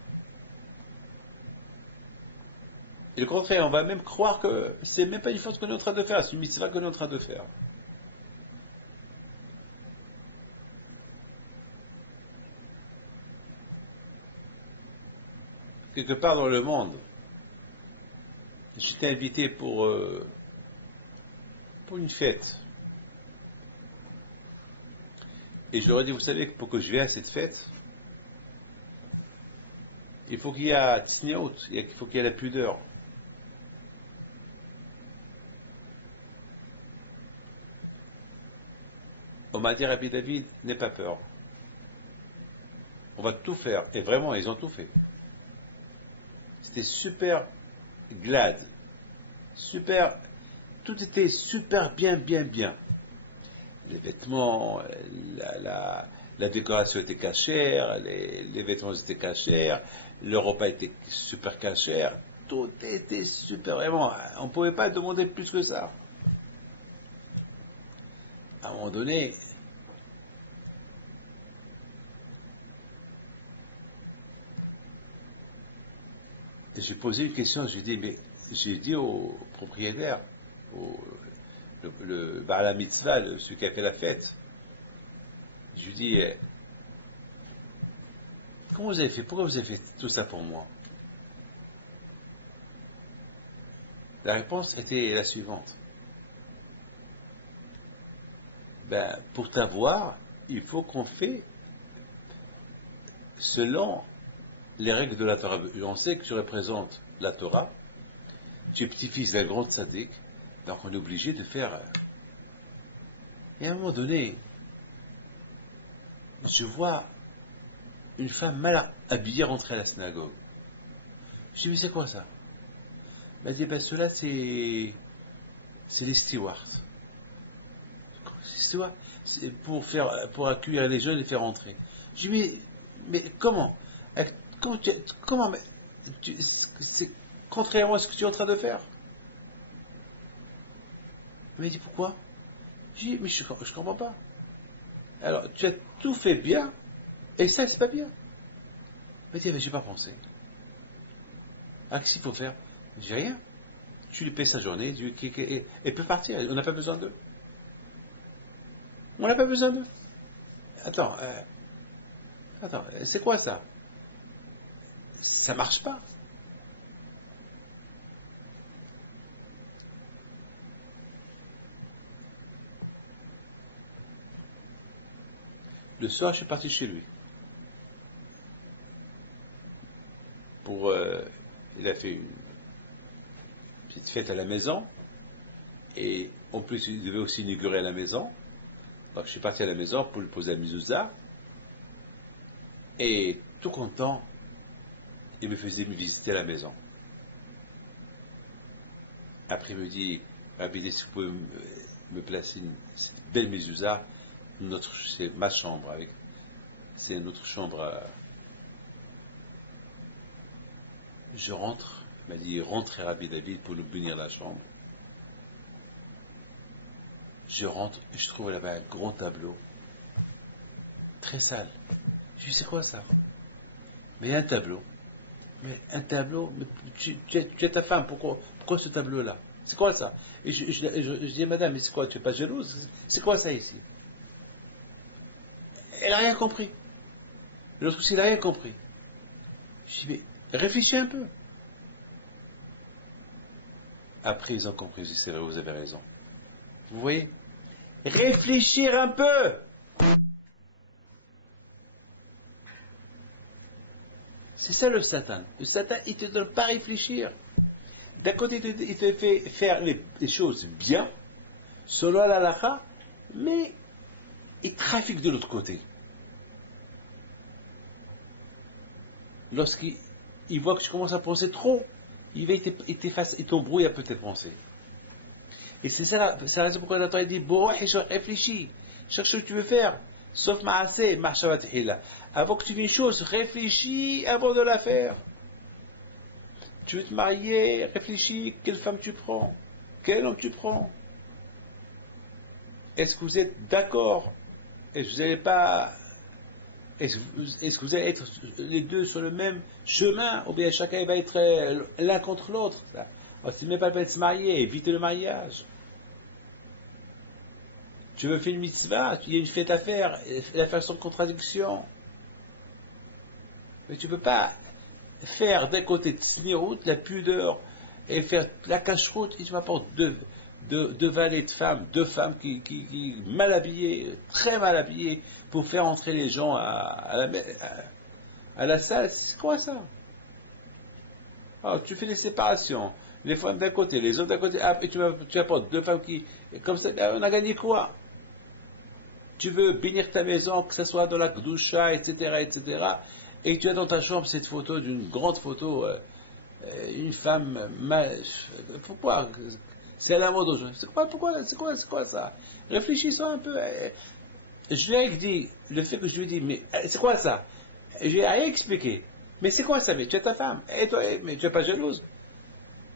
Et le contraire, on va même croire que c'est même pas une faute qu'on est en train de faire, c'est une mitzvah qu'on est en train de faire. Quelque part dans le monde, j'étais invité pour une fête. Et je leur ai dit, vous savez que pour que je vienne à cette fête, il faut qu'il y ait tzniut, il faut qu'il y ait la pudeur. On m'a dit, Rabbi David, n'aie pas peur. On va tout faire. Et vraiment, ils ont tout fait. C'était super glad. Super. Tout était super bien. Les vêtements, la décoration était cachère, les vêtements étaient cachères, le repas était super cachère. Tout était super. Vraiment, on ne pouvait pas demander plus que ça. À un moment donné, j'ai posé une question, j'ai dit au propriétaire, le Baal Mitzvah, celui qui a fait la fête, je lui dis, comment vous avez fait, pourquoi vous avez fait tout ça pour moi? La réponse était la suivante. Pour t'avoir, il faut qu'on fait selon les règles de la Torah. On sait que tu représentes la Torah, tu es petit-fils d'un grand tzaddik, donc on est obligé de faire. Et à un moment donné, je vois une femme mal habillée rentrer à la synagogue. Je dis, mais c'est quoi ça? Elle m'a dit, cela c'est les stewards. C'est pour accueillir les gens et les faire rentrer. Je dis, mais comment? C'est contrairement à ce que tu es en train de faire. Il m'a dit, pourquoi? J'ai dit, mais je comprends pas. Alors, tu as tout fait bien, et ça, c'est pas bien. Il m'a dit, mais j'ai pas pensé. Alors, qu'est-ce qu'il faut faire? Je dis, rien. Tu lui payes sa journée, et peut partir. On n'a pas besoin d'eux. On n'a pas besoin d'eux. Attends, c'est quoi ça? Ça marche pas. Le soir, je suis parti chez lui. Il a fait une petite fête à la maison. Et en plus, il devait aussi inaugurer à la maison. Donc je suis parti à la maison pour lui poser la mezouza. Et tout content, il me faisait me visiter la maison. Après, il me dit, Rabbi, si vous pouvez me placer cette belle mezouza, c'est ma chambre, c'est notre chambre. Je rentre, il m'a dit, rentrez Rabbi David pour nous bénir la chambre. Je rentre et je trouve là-bas un grand tableau, très sale. Je lui dis, c'est quoi ça? Mais il y a un tableau. Mais un tableau, mais tu es ta femme, pourquoi ce tableau-là? C'est quoi ça? Et je dis, madame, mais c'est quoi? Tu n'es pas jalouse? C'est quoi ça ici? Elle n'a rien compris. L'autre aussi, il n'a rien compris. Je dis, mais réfléchis un peu. Après, ils ont compris. Je dis, c'est vrai, vous avez raison. Vous voyez? Réfléchir un peu. C'est ça le Satan. Le Satan, il ne te donne pas réfléchir. D'un côté, il te fait faire les choses bien, selon la halakha, mais il trafique de l'autre côté. Lorsqu'il voit que tu commences à penser trop, il t'embrouille un peu tes pensées. Et c'est ça la raison pourquoi la Torah dit, bon, réfléchis, chaque chose que tu veux faire, sauf ma'aseh, ma'shavat hila. Avant que tu fais une chose, réfléchis avant de la faire. Tu veux te marier, réfléchis, quelle femme tu prends, quel homme tu prends. Est-ce que vous êtes d'accord? Est-ce que vous n'allez pas... Est-ce que vous allez être les deux sur le même chemin, ou bien chacun va être l'un contre l'autre? C'est même pas le peine de se marier, évitez le mariage. Tu veux faire une mitzvah, il y a une fête à faire, la faire sans contradiction. Mais tu ne peux pas faire d'un côté de smirut, la pudeur, et faire la cache-route, et tu m'apportes deux valets de femmes, deux femmes qui mal habillées, très mal habillées, pour faire entrer les gens à la salle. C'est quoi ça? Alors, tu fais des séparations, les femmes d'un côté, les hommes d'un côté, et tu apportes deux femmes qui, comme ça, on a gagné quoi? Tu veux bénir ta maison, que ce soit dans la Kedusha, etc., etc., et tu as dans ta chambre cette photo d'une grande photo, une femme mal. Pourquoi? C'est à la mode aujourd'hui. C'est quoi ça? Réfléchissons un peu. Je lui ai dit, le fait que je lui ai dit, mais c'est quoi ça? Je lui ai rien expliqué. Mais c'est quoi ça? Mais tu es ta femme. Et toi, mais tu n'es pas jalouse?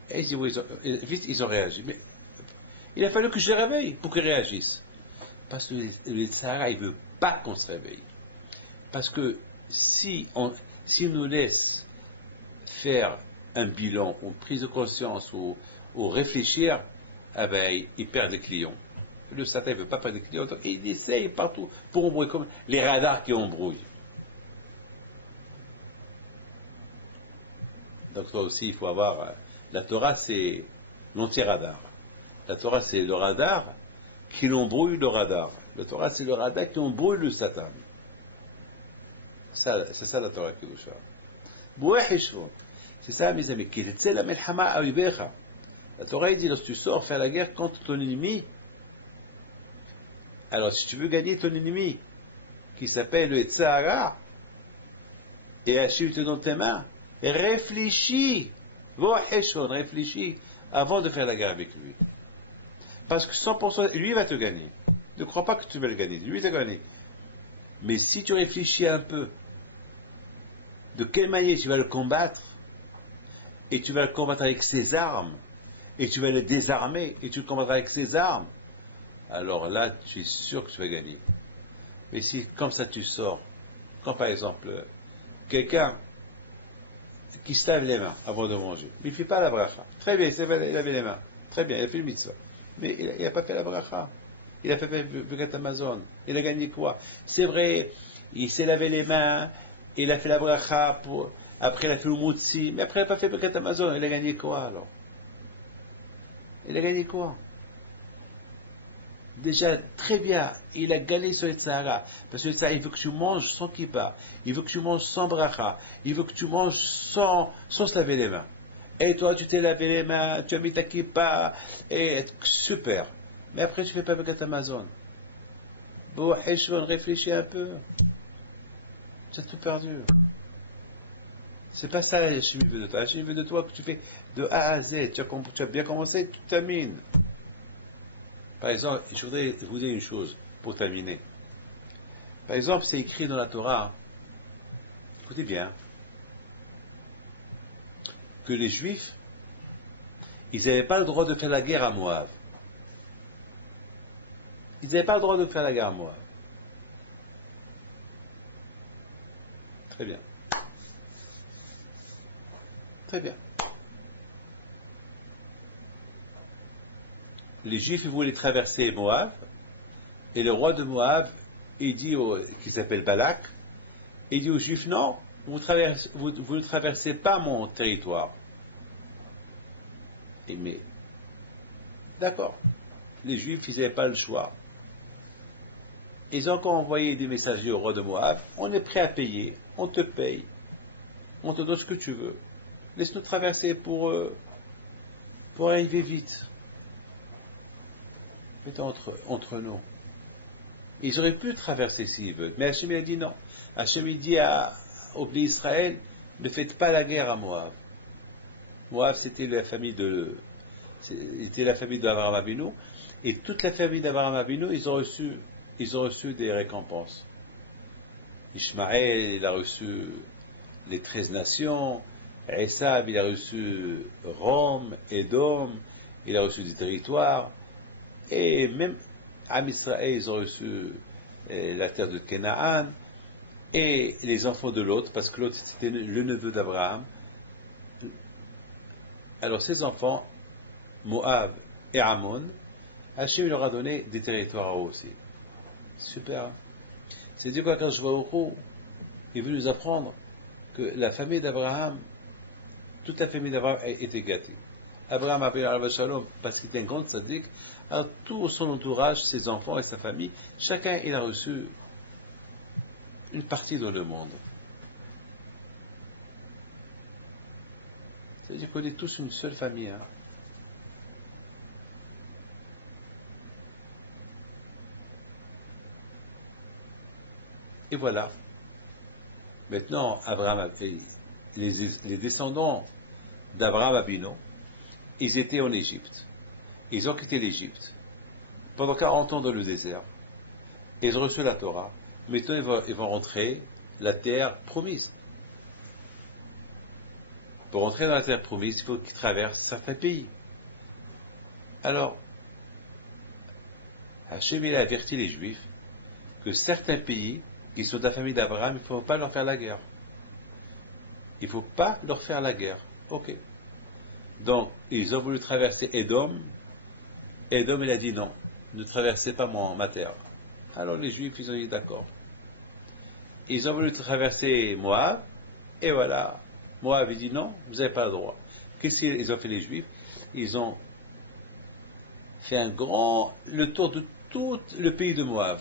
Et ils ont réagi. Mais il a fallu que je les réveille pour qu'ils réagissent. Parce que le Sahara, il ne veut pas qu'on se réveille. Parce que si on nous laisse faire un bilan, ou une prise de conscience, ou réfléchir, eh ben, il perd des clients. Le Satan ne veut pas perdre des clients, et il essaye partout pour embrouiller, comme les radars qui embrouillent. Donc toi aussi, il faut avoir... La Torah, c'est l'anti-radar. La Torah, c'est le radar qui embrouille le radar. La Torah, c'est le radar qui embrouille le Satan. C'est ça la Torah qui vous fait. C'est ça, mes amis. La Torah dit, lorsque tu sors faire la guerre contre ton ennemi, alors si tu veux gagner ton ennemi, qui s'appelle le Etzahara, et Hachim te donne tes mains, réfléchis, réfléchis avant de faire la guerre avec lui. Parce que 100%, lui va te gagner. Ne crois pas que tu vas le gagner, lui va gagner. Mais si tu réfléchis un peu, de quelle manière tu vas le combattre, et tu vas le combattre avec ses armes, et tu vas le désarmer, et tu le combattras avec ses armes, alors là, tu es sûr que tu vas gagner. Mais si, comme ça, tu sors, comme par exemple, quelqu'un qui se lave les mains avant de manger, mais il ne fait pas la bracha. Très bien, il avait les mains. Très bien, il a fait le mitzvah. Mais il n'a pas fait la bracha. Il a fait Birkat Hamazon. Il a gagné quoi? C'est vrai, il s'est lavé les mains, il a fait la bracha, après il a fait le moutsi, mais après il n'a pas fait Birkat Hamazon. Il a gagné quoi alors? Il a gagné quoi? Déjà, très bien, il a gagné sur le Sahara. Parce que le Sahara, il veut que tu manges sans kippa. Il veut que tu manges sans bracha. Il veut que tu manges sans se laver les mains. Et toi, tu t'es lavé les mains, tu as mis ta kippa, et super. Mais après, tu fais pas Birkat Hamazon. Oh, Heshbon, réfléchis un peu. Tu as tout perdu. C'est pas ça, Hachem veut de toi. Hachem veut de toi que tu fais de A à Z. Tu as bien commencé, tu termines. Par exemple, je voudrais vous dire une chose pour terminer. Par exemple, c'est écrit dans la Torah, écoutez bien, que les Juifs, ils n'avaient pas le droit de faire la guerre à Moab. Ils n'avaient pas le droit de faire la guerre à Moab. Très bien. Très bien. Les Juifs ils voulaient traverser Moab, et le roi de Moab, il dit, qui s'appelle Balak, il dit aux Juifs, non, vous ne traversez pas mon territoire. Et mais, d'accord, les Juifs, ils n'avaient pas le choix. Ils ont encore envoyé des messagers au roi de Moab, on est prêt à payer, on te paye, on te donne ce que tu veux. Laisse-nous traverser pour arriver vite. Mettons entre nous. Ils auraient pu traverser s'ils veulent, mais Hachem a dit non. Hachem dit au peuple d'Israël, ne faites pas la guerre à Moab. Moab, c'était la famille d'Abraham Avinu, et toute la famille d'Abraham Avinu, ils ont reçu des récompenses. Ishmaël, il a reçu les 13 nations, Esav, il a reçu Rome, Édom, il a reçu des territoires, et même Am Israël, ils ont reçu la terre de Canaan, et les enfants de l'autre, parce que l'autre c'était le neveu d'Abraham. Alors ces enfants, Moab et Ammon, Hachem leur a donné des territoires à eux aussi. Super. Hein? C'est-à-dire qu'Akadosh Baruch Hu, il veut nous apprendre que la famille d'Abraham, toute la famille d'Abraham était gâtée. Abraham a fait Shalom parce qu'il était un grand tzaddik. Alors tout son entourage, ses enfants et sa famille, chacun il a reçu une partie dans le monde. C'est-à-dire qu'on est tous une seule famille. Hein. Et voilà. Maintenant, les descendants d'Abraham Avinu, ils étaient en Égypte. Ils ont quitté l'Égypte pendant 40 ans dans le désert. Ils ont reçu la Torah. Maintenant, ils vont rentrer la terre promise. Pour rentrer dans la terre promise, il faut qu'ils traversent certains pays. Alors, Hachem il a averti les Juifs que certains pays qui sont de la famille d'Abraham, il ne faut pas leur faire la guerre. Il ne faut pas leur faire la guerre. Ok. Donc, ils ont voulu traverser Édom. Édom, il a dit non, ne traversez pas ma terre. Alors les Juifs, ils ont dit d'accord. Ils ont voulu traverser Moab, et voilà. Moab, il dit non, vous n'avez pas le droit. Qu'est-ce qu'ils ont fait les Juifs? Ils ont fait le tour de tout le pays de Moab.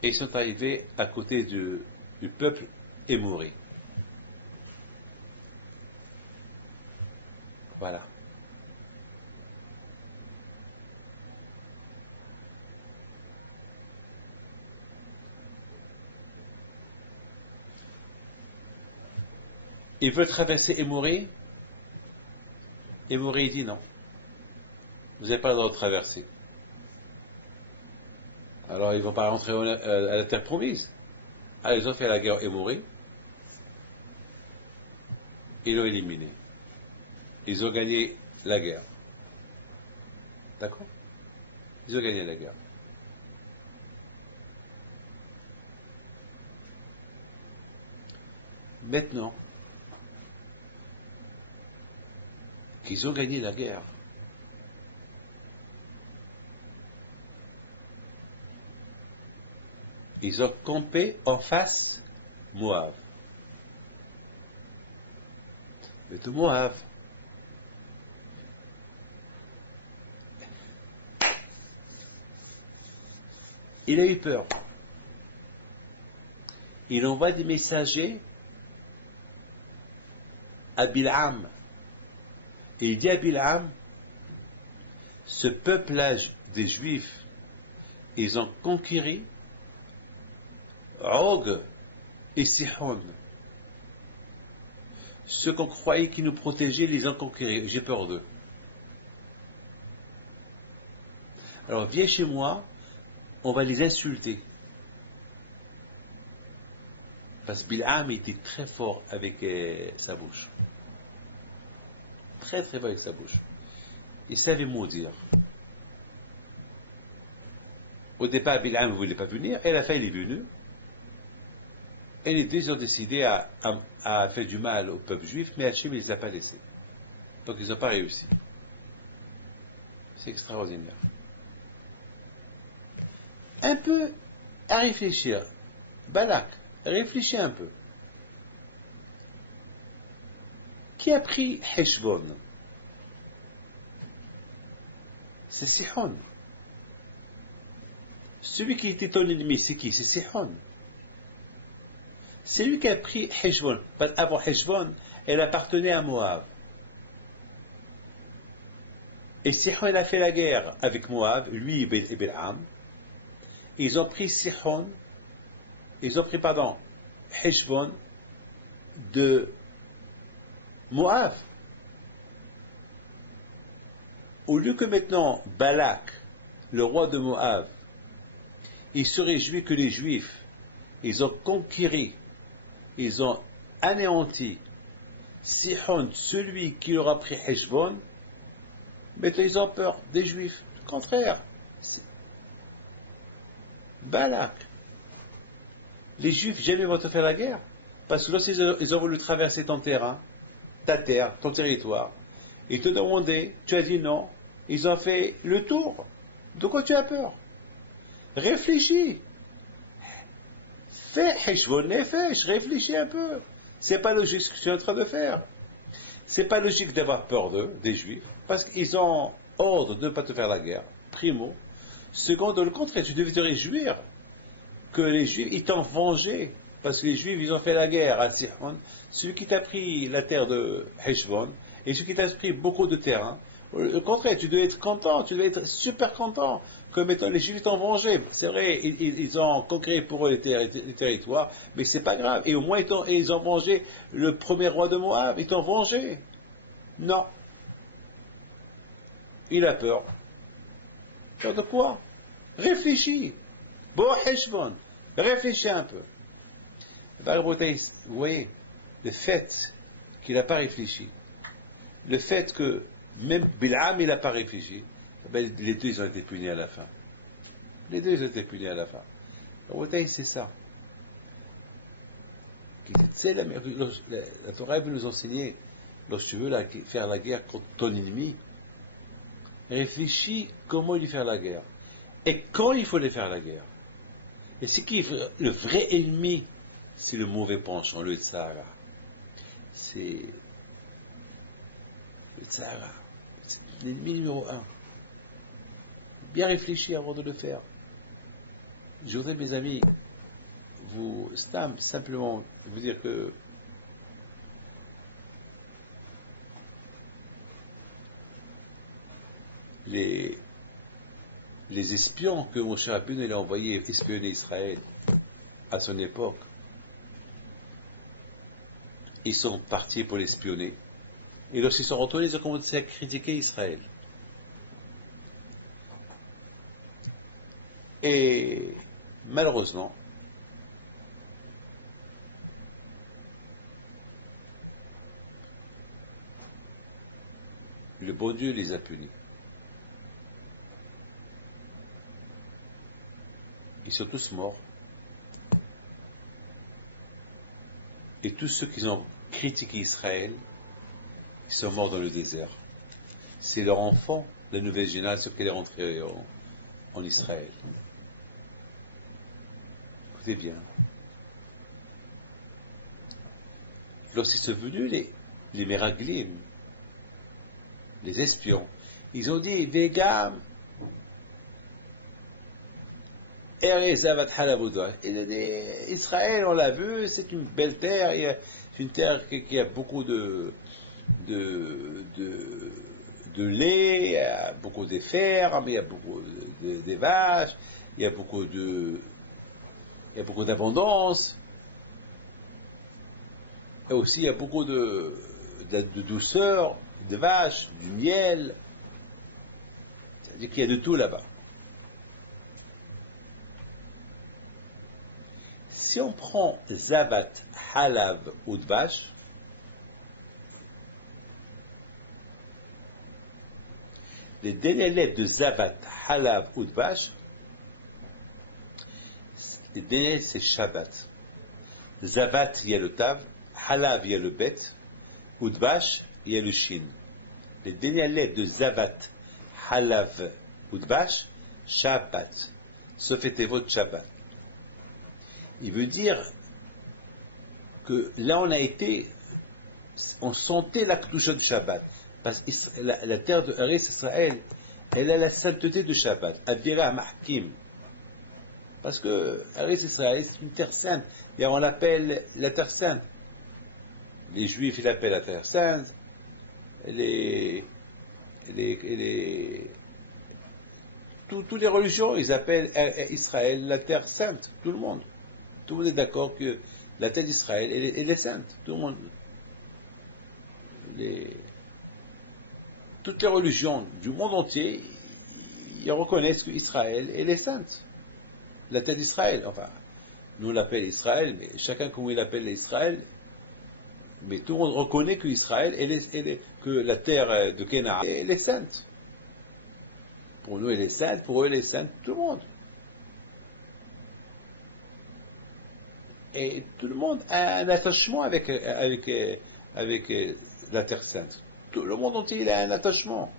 Et ils sont arrivés à côté du peuple émouré. Voilà. Il veut traverser Émouré. Émouré dit non. Vous n'avez pas le droit de traverser. Alors ils ne vont pas rentrer à la terre promise. Alors ils ont fait la guerre Émouré. Ils l'ont éliminé. Ils ont gagné la guerre. D'accord? Ils ont gagné la guerre. Maintenant qu'ils ont gagné la guerre, ils ont campé en face Moab. Mais de Moab, il a eu peur. Il envoie des messagers à Bilham. Et il dit à Bilham, ce peuple-là des Juifs, ils ont conquis Og et Sihon. Ceux qu'on croyait qui nous protégeaient, les ont conquéris. J'ai peur d'eux. Alors viens chez moi, on va les insulter. Parce que Bil'am était très fort avec sa bouche. Très très fort avec sa bouche. Il savait maudire. Au départ, Bil'am ne voulait pas venir, et à la fin, il est venu. Et les deux ont décidé à faire du mal au peuple juif, mais Hachem ne les a pas laissés. Donc ils n'ont pas réussi. C'est extraordinaire. Un peu à réfléchir. Balak, réfléchis un peu. Qui a pris Heshbon? C'est Sihon. Celui qui était ton ennemi, c'est qui? C'est Sihon. C'est lui qui a pris Heshbon. Avant Heshbon, elle appartenait à Moab. Et Sihon a fait la guerre avec Moab, lui et Bil'am. Ils ont pris Sihon, Heshbon de Moab. Au lieu que maintenant Balak, le roi de Moab, il se réjouit que les Juifs, ils ont conquis, ils ont anéanti Sihon, celui qui leur a pris Heshbon, maintenant ils ont peur des Juifs. Au contraire, Balak, les Juifs jamais vont te faire la guerre, parce que lorsqu'ils ont voulu traverser ton terrain, ta terre, ton territoire, ils te demandaient, tu as dit non, ils ont fait le tour. De quoi tu as peur? Réfléchis. Fais Heshbon Nefesh, réfléchis un peu. C'est pas logique ce que tu es en train de faire. C'est pas logique d'avoir peur d'eux, des Juifs, parce qu'ils ont ordre de ne pas te faire la guerre, primo. Secondo, le contraire, tu devais te réjouir que les Juifs, ils t'ont vengé, parce que les Juifs, ils ont fait la guerre à Sihon, celui qui t'a pris la terre de Heshbon, et celui qui t'a pris beaucoup de terrain. Au contraire, tu devais être content, tu devais être super content que maintenant les Juifs t'ont vengé. C'est vrai, ils ont conquis pour eux les territoires, mais c'est pas grave. Et au moins, ils ont vengé le premier roi de Moab, ils t'ont vengé. Non. Il a peur. Peur de quoi? Réfléchis. Bon, Heshbon, réfléchis un peu. Vous voyez, le fait qu'il n'a pas réfléchi, le fait que même Bil'am, il n'a pas réfléchi, ben, les deux, ils ont été punis à la fin. Les deux, ils ont été punis à la fin. C'est ça. La Torah veut nous enseigner, lorsque tu veux faire la guerre contre ton ennemi, réfléchis comment lui faire la guerre. Et quand il faut lui faire la guerre. Et c'est qui le vrai ennemi? C'est le mauvais penchant, le Tzara. C'est le Tzara. C'est l'ennemi numéro un. Bien réfléchir avant de le faire. Je voudrais, mes amis, simplement vous dire que les espions que Moshe Rabbeinu a envoyés espionner Israël à son époque, ils sont partis pour l'espionner. Et lorsqu'ils sont retournés, ils ont commencé à critiquer Israël. Et malheureusement, le bon Dieu les a punis. Ils sont tous morts. Et tous ceux qui ont critiqué Israël, ils sont morts dans le désert. C'est leur enfant, la nouvelle génération, qui est rentrée en Israël. Écoutez bien. Lorsqu'ils sont venus, les Meraglim, les espions, ils ont dit, des gammes, Israël, on l'a vu, c'est une belle terre, c'est une terre qui a beaucoup de de lait, il y a beaucoup de fermes, il y a beaucoup de vaches, il y a beaucoup d'abondance, et aussi il y a beaucoup de douceur, de vaches, du miel, c'est-à-dire qu'il y a de tout là-bas. Si on prend Zavat, Halav ou Dvash, les dernières lettres de Zavat, Halav ou Dvash, les dernières c'est Shabbat. Zavat, il y a le Tav, Halav, il y a le Bet, ou Dvash, il y a le Shin. Les dernières lettres de Zavat, Halav ou Dvash, Shabbat. Sauf votre Shabbat. Il veut dire que là on a été, on sentait la Kedusha de Shabbat. Parce que la terre de Eretz Israël, elle a la sainteté de Shabbat. Avira Mahkim. Parce que Eretz Israël, c'est une terre sainte. Et on l'appelle la terre sainte. Les Juifs, ils l'appellent la terre sainte. Toutes les religions, ils appellent Israël la terre sainte. Tout le monde. Tout le monde est d'accord que la terre d'Israël, elle est sainte. Tout le monde. Toutes les religions du monde entier, ils reconnaissent qu'Israël, elle est sainte. La terre d'Israël, enfin, nous on l'appelle Israël, mais chacun comme il l'appelle Israël, mais tout le monde reconnaît qu'Israël, que la terre de Canaan, elle est sainte. Pour nous, elle est sainte, pour eux, elle est sainte, tout le monde. Et tout le monde a un attachement avec la terre sainte. Tout le monde entier, il a un attachement.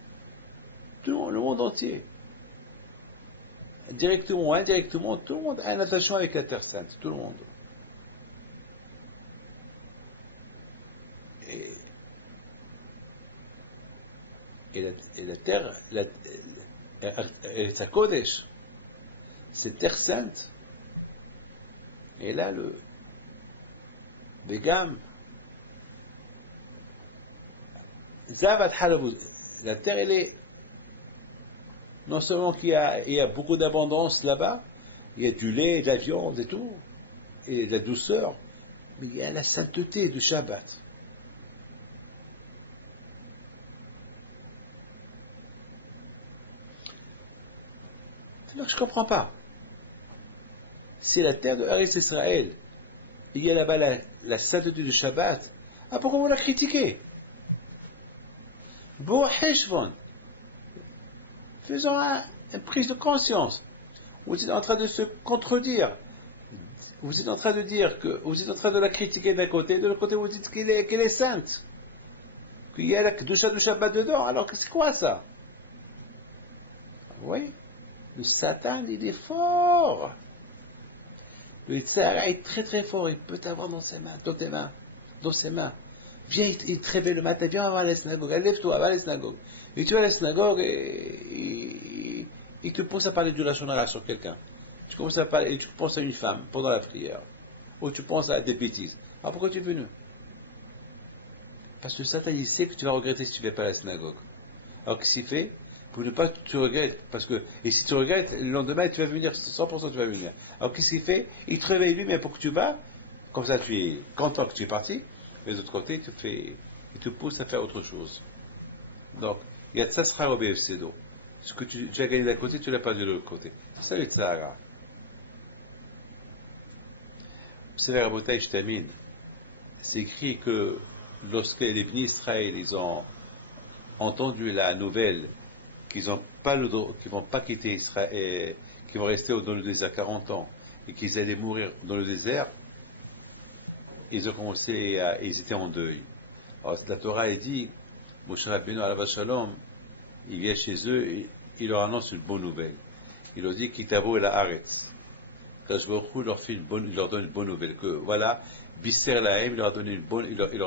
Tout le monde entier. Directement ou indirectement, tout le monde a un attachement avec la terre sainte. Tout le monde. Et la terre, sa Kodesh, cette terre sainte, et là, le Begam, Zavat Halav, la terre, elle est, non seulement qu'il y a beaucoup d'abondance là-bas, il y a du lait, de la viande et tout, et de la douceur, mais il y a la sainteté du Shabbat. Alors je ne comprends pas. C'est la terre de Eretz Israël. Il y a là-bas la sainteté du Shabbat. Ah, pourquoi vous la critiquez? Bo Heshvon. Faisons une prise de conscience. Vous êtes en train de se contredire. Vous êtes en train de dire que vous êtes en train de la critiquer d'un côté, de l'autre côté vous dites qu'elle est sainte. Qu'il y a la Kedusha du Shabbat dedans. Alors c'est quoi ça? Oui. Le Satan, il est fort. Le Yitzhara est très très fort. Il peut t'avoir dans ses mains, dans ses mains. Viens, il te réveille le matin. Viens, on va à la synagogue. Lève-toi, va à la synagogue. Et tu vas à la synagogue et il te pousse à parler du Lachon Hara sur quelqu'un. Tu commences à parler, et tu penses à une femme pendant la prière. Ou tu penses à des bêtises. Alors pourquoi tu es venu? Parce que Satan, il sait que tu vas regretter si tu ne vas pas à la synagogue. Alors qu'est-ce qu'il fait? Pour ne pas que tu regrettes, parce que, et si tu regrettes, le lendemain, tu vas venir, 100% tu vas venir. Alors qu'est-ce qu'il fait? Il te réveille lui, mais pour que tu vas, comme ça tu es content que tu es parti, mais de l'autre côté, il te pousse à faire autre chose. Donc, il y a ça sera au BFCDO. Ce que tu as gagné d'un côté, tu l'as pas de l'autre côté. C'est ça le Tzahara. C'est la Rabotaï, je termine. C'est écrit que lorsque les Bnei Israël, ils ont entendu la nouvelle qu'ils n'ont pas le droit, qu'ils vont pas quitter Israël, qu'ils vont rester dans le désert 40 ans et qu'ils allaient mourir dans le désert, ils ont commencé ils étaient en deuil. Alors la Torah elle dit, Moshe Rabbeinu alav shalom, il vient chez eux et il leur annonce une bonne nouvelle. Il leur dit Kitavo el haaretz. Kadosh Baruch Hu il leur donne une bonne nouvelle que voilà, Bisser Lahem, il leur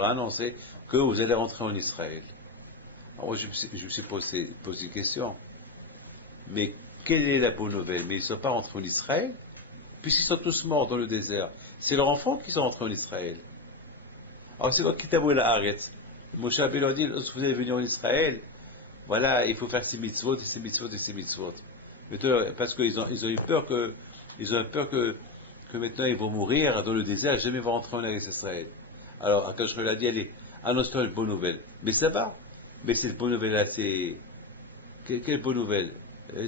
a annoncé que vous allez rentrer en Israël. Alors moi, je me suis posé une question. Mais quelle est la bonne nouvelle? Mais ils ne sont pas rentrés en Israël, puisqu'ils sont tous morts dans le désert. C'est leurs enfants qui sont rentrés en Israël. Alors c'est donc Kitabo el Haaretz. Moshe Rabbeinu leur dit, lorsque vous allez venir en Israël, voilà, il faut faire ces mitzvot, et ces mitzvot, et ces mitzvot. Parce qu'ils ont eu peur que maintenant ils vont mourir dans le désert, jamais ils vont rentrer en Israël. Alors, quand je leur ai dit, allez, annonce-toi une bonne nouvelle. Mais ça va. Mais cette bonne nouvelle-là, c'est... Quelle bonne nouvelle?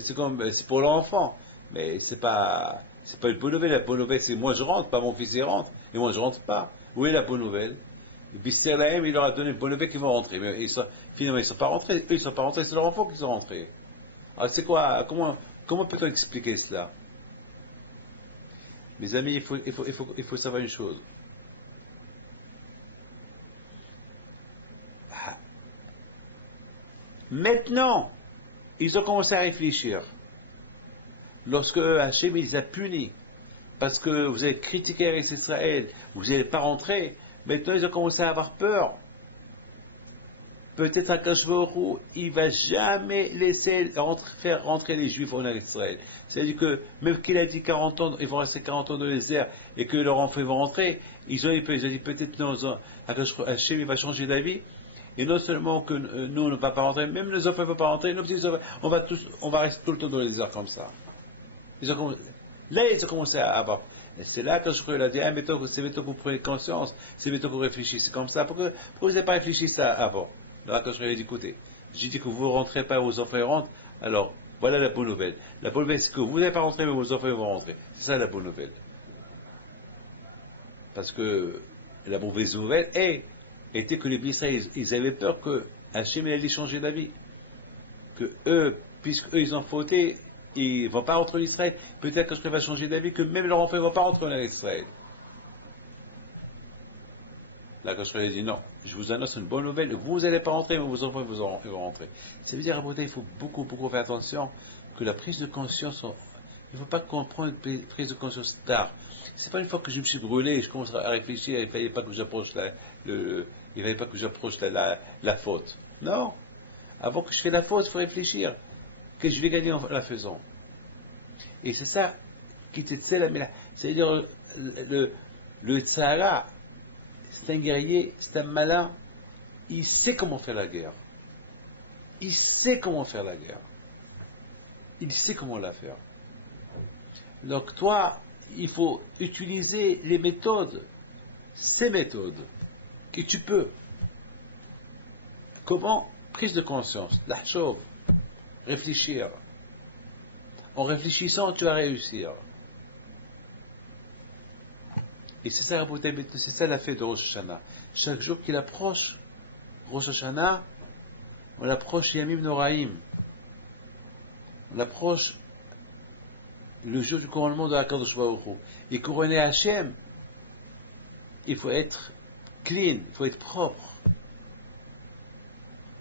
C'est pour l'enfant. Mais c'est pas une bonne nouvelle. La bonne nouvelle, c'est moi je rentre, pas mon fils il rentre. Et moi je rentre pas. Où est la bonne nouvelle? Bister Lahem, il leur a donné une bonne nouvelle qu'ils vont rentrer. Mais finalement, ils sont pas rentrés. Eux, ils sont pas rentrés, c'est leurs enfants qui sont rentrés. Alors, c'est quoi? Comment peut-on expliquer cela? Mes amis, il faut savoir une chose. Maintenant, ils ont commencé à réfléchir. Lorsque Hachem les a punis, parce que vous avez critiqué avec Israël, vous n'allez pas rentrer, maintenant ils ont commencé à avoir peur. Peut-être Akadosh Baruch Hu, il ne va jamais laisser faire rentrer les Juifs en Israël. C'est-à-dire que, même qu'il a dit 40 ans, ils vont rester 40 ans dans le désert, et que leurs enfants vont rentrer, ils ont dit peut-être Hachem il va changer d'avis, et non seulement que nous on ne va pas rentrer, même les enfants ne vont pas rentrer, nos petits enfants, on va rester tout le temps dans le désert comme ça. Là, ils ont commencé à avoir. Et c'est là que je crois, il a dit, c'est maintenant que vous prenez conscience, c'est maintenant que vous réfléchissez comme ça. Pourquoi vous n'avez pas réfléchi ça avant? Là, quand je lui ai dit, écoutez, j'ai dit que vous ne rentrez pas, vos enfants rentrent, alors, voilà la bonne nouvelle. La bonne nouvelle, c'est que vous n'avez pas rentré, mais vos enfants vont rentrer. C'est ça la bonne nouvelle. Parce que la mauvaise nouvelle était que les Israéliens, ils avaient peur que Hachem allait changer d'avis. Que eux, puisque eux, ils ont fauté, ils ne vont pas rentrer en Israël. Peut-être que je va changer d'avis, que même leurs enfants ne vont pas rentrer en Israël. Là, quand je lui ai dit non, je vous annonce une bonne nouvelle, vous n'allez pas rentrer, mais vos enfants ils vont rentrer. Ça veut dire, à côté, il faut beaucoup faire attention que la prise de conscience, il ne faut pas comprendre une prise de conscience tard. C'est pas une fois que je me suis brûlé, je commence à réfléchir, il ne fallait pas que j'approche la faute. Non. Avant que je fasse la faute, il faut réfléchir. Que je vais gagner en la faisant. Et c'est ça qui te tient la. C'est-à-dire, le Tzahara, c'est un guerrier, c'est un malin, il sait comment faire la guerre. Il sait comment faire la guerre. Il sait comment la faire. Donc toi, il faut utiliser les méthodes, ces méthodes, que tu peux. Comment? Prise de conscience, la chauve, réfléchir. En réfléchissant, tu vas réussir. Et c'est ça, c'est ça la fête de Rosh Hashanah. Chaque jour qu'il approche, Rosh Hashanah, on approche Yamim Noraim. On approche le jour du couronnement de Akadosh Baruch Hu. Et couronner Hachem, il faut être clean, il faut être propre.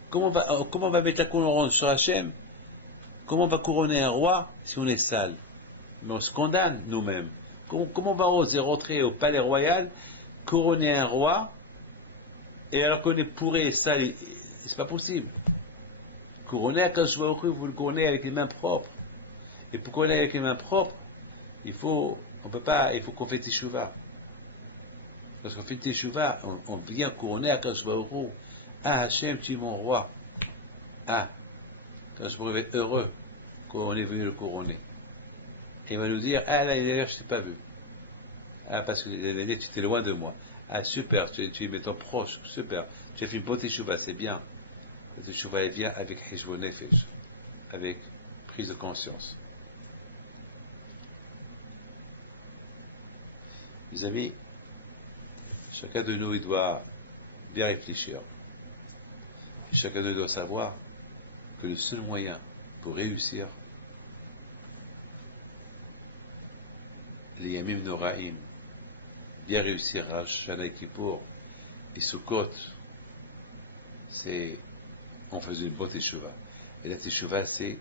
Comment on va mettre la couronne sur Hachem? Comment on va couronner un roi si on est sale? Mais on se condamne nous-mêmes. Comment on va oser rentrer au palais royal, couronner un roi, et alors qu'on est pourri et sale? C'est pas possible. Couronner à Akadosh Baruch Hu, vous le couronnez avec les mains propres. Et pour couronner avec les mains propres, il faut qu'on fasse teshuva. Parce qu'on fait teshuva, on vient couronner à Akadosh Baruch Hu. Ah Hachem, tu es mon roi. Ah, Akadosh Baruch Hu va être heureux qu'on est venu le couronner. Et il va nous dire, ah là, d'ailleurs, je ne t'ai pas vu. Ah, parce que l'année, tu étais loin de moi. Ah, super, tu es maintenant proche, super. Tu as fait une bonne teshuva, c'est bien. La teshuva, elle vient avec Heshbon Nefesh, avec prise de conscience. Mes amis, chacun de nous, il doit bien réfléchir. Et chacun de nous doit savoir que le seul moyen pour réussir les Yamim Noraim, bien réussir Rosh Hashanah et Kippour et Sukkot, c'est en faisant une bonne teshuva. Et la teshuva, c'est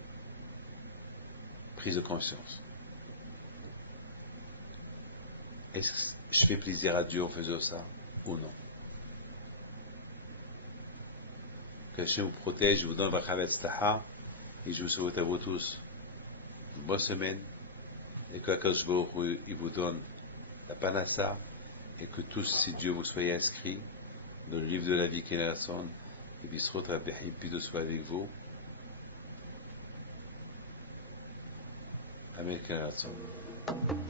prise de conscience. Est-ce que je fais plaisir à Dieu en faisant ça ou non? Que Dieu vous protège, je vous donne votre Taha et je vous souhaite à vous tous une bonne semaine et que Akadosh Baruch Hu, il vous donne la panassa et que tous, si Dieu vous soyez inscrits dans le livre de la vie qui est la sonne et Bisrot Rabbi Pido soit avec vous Amen.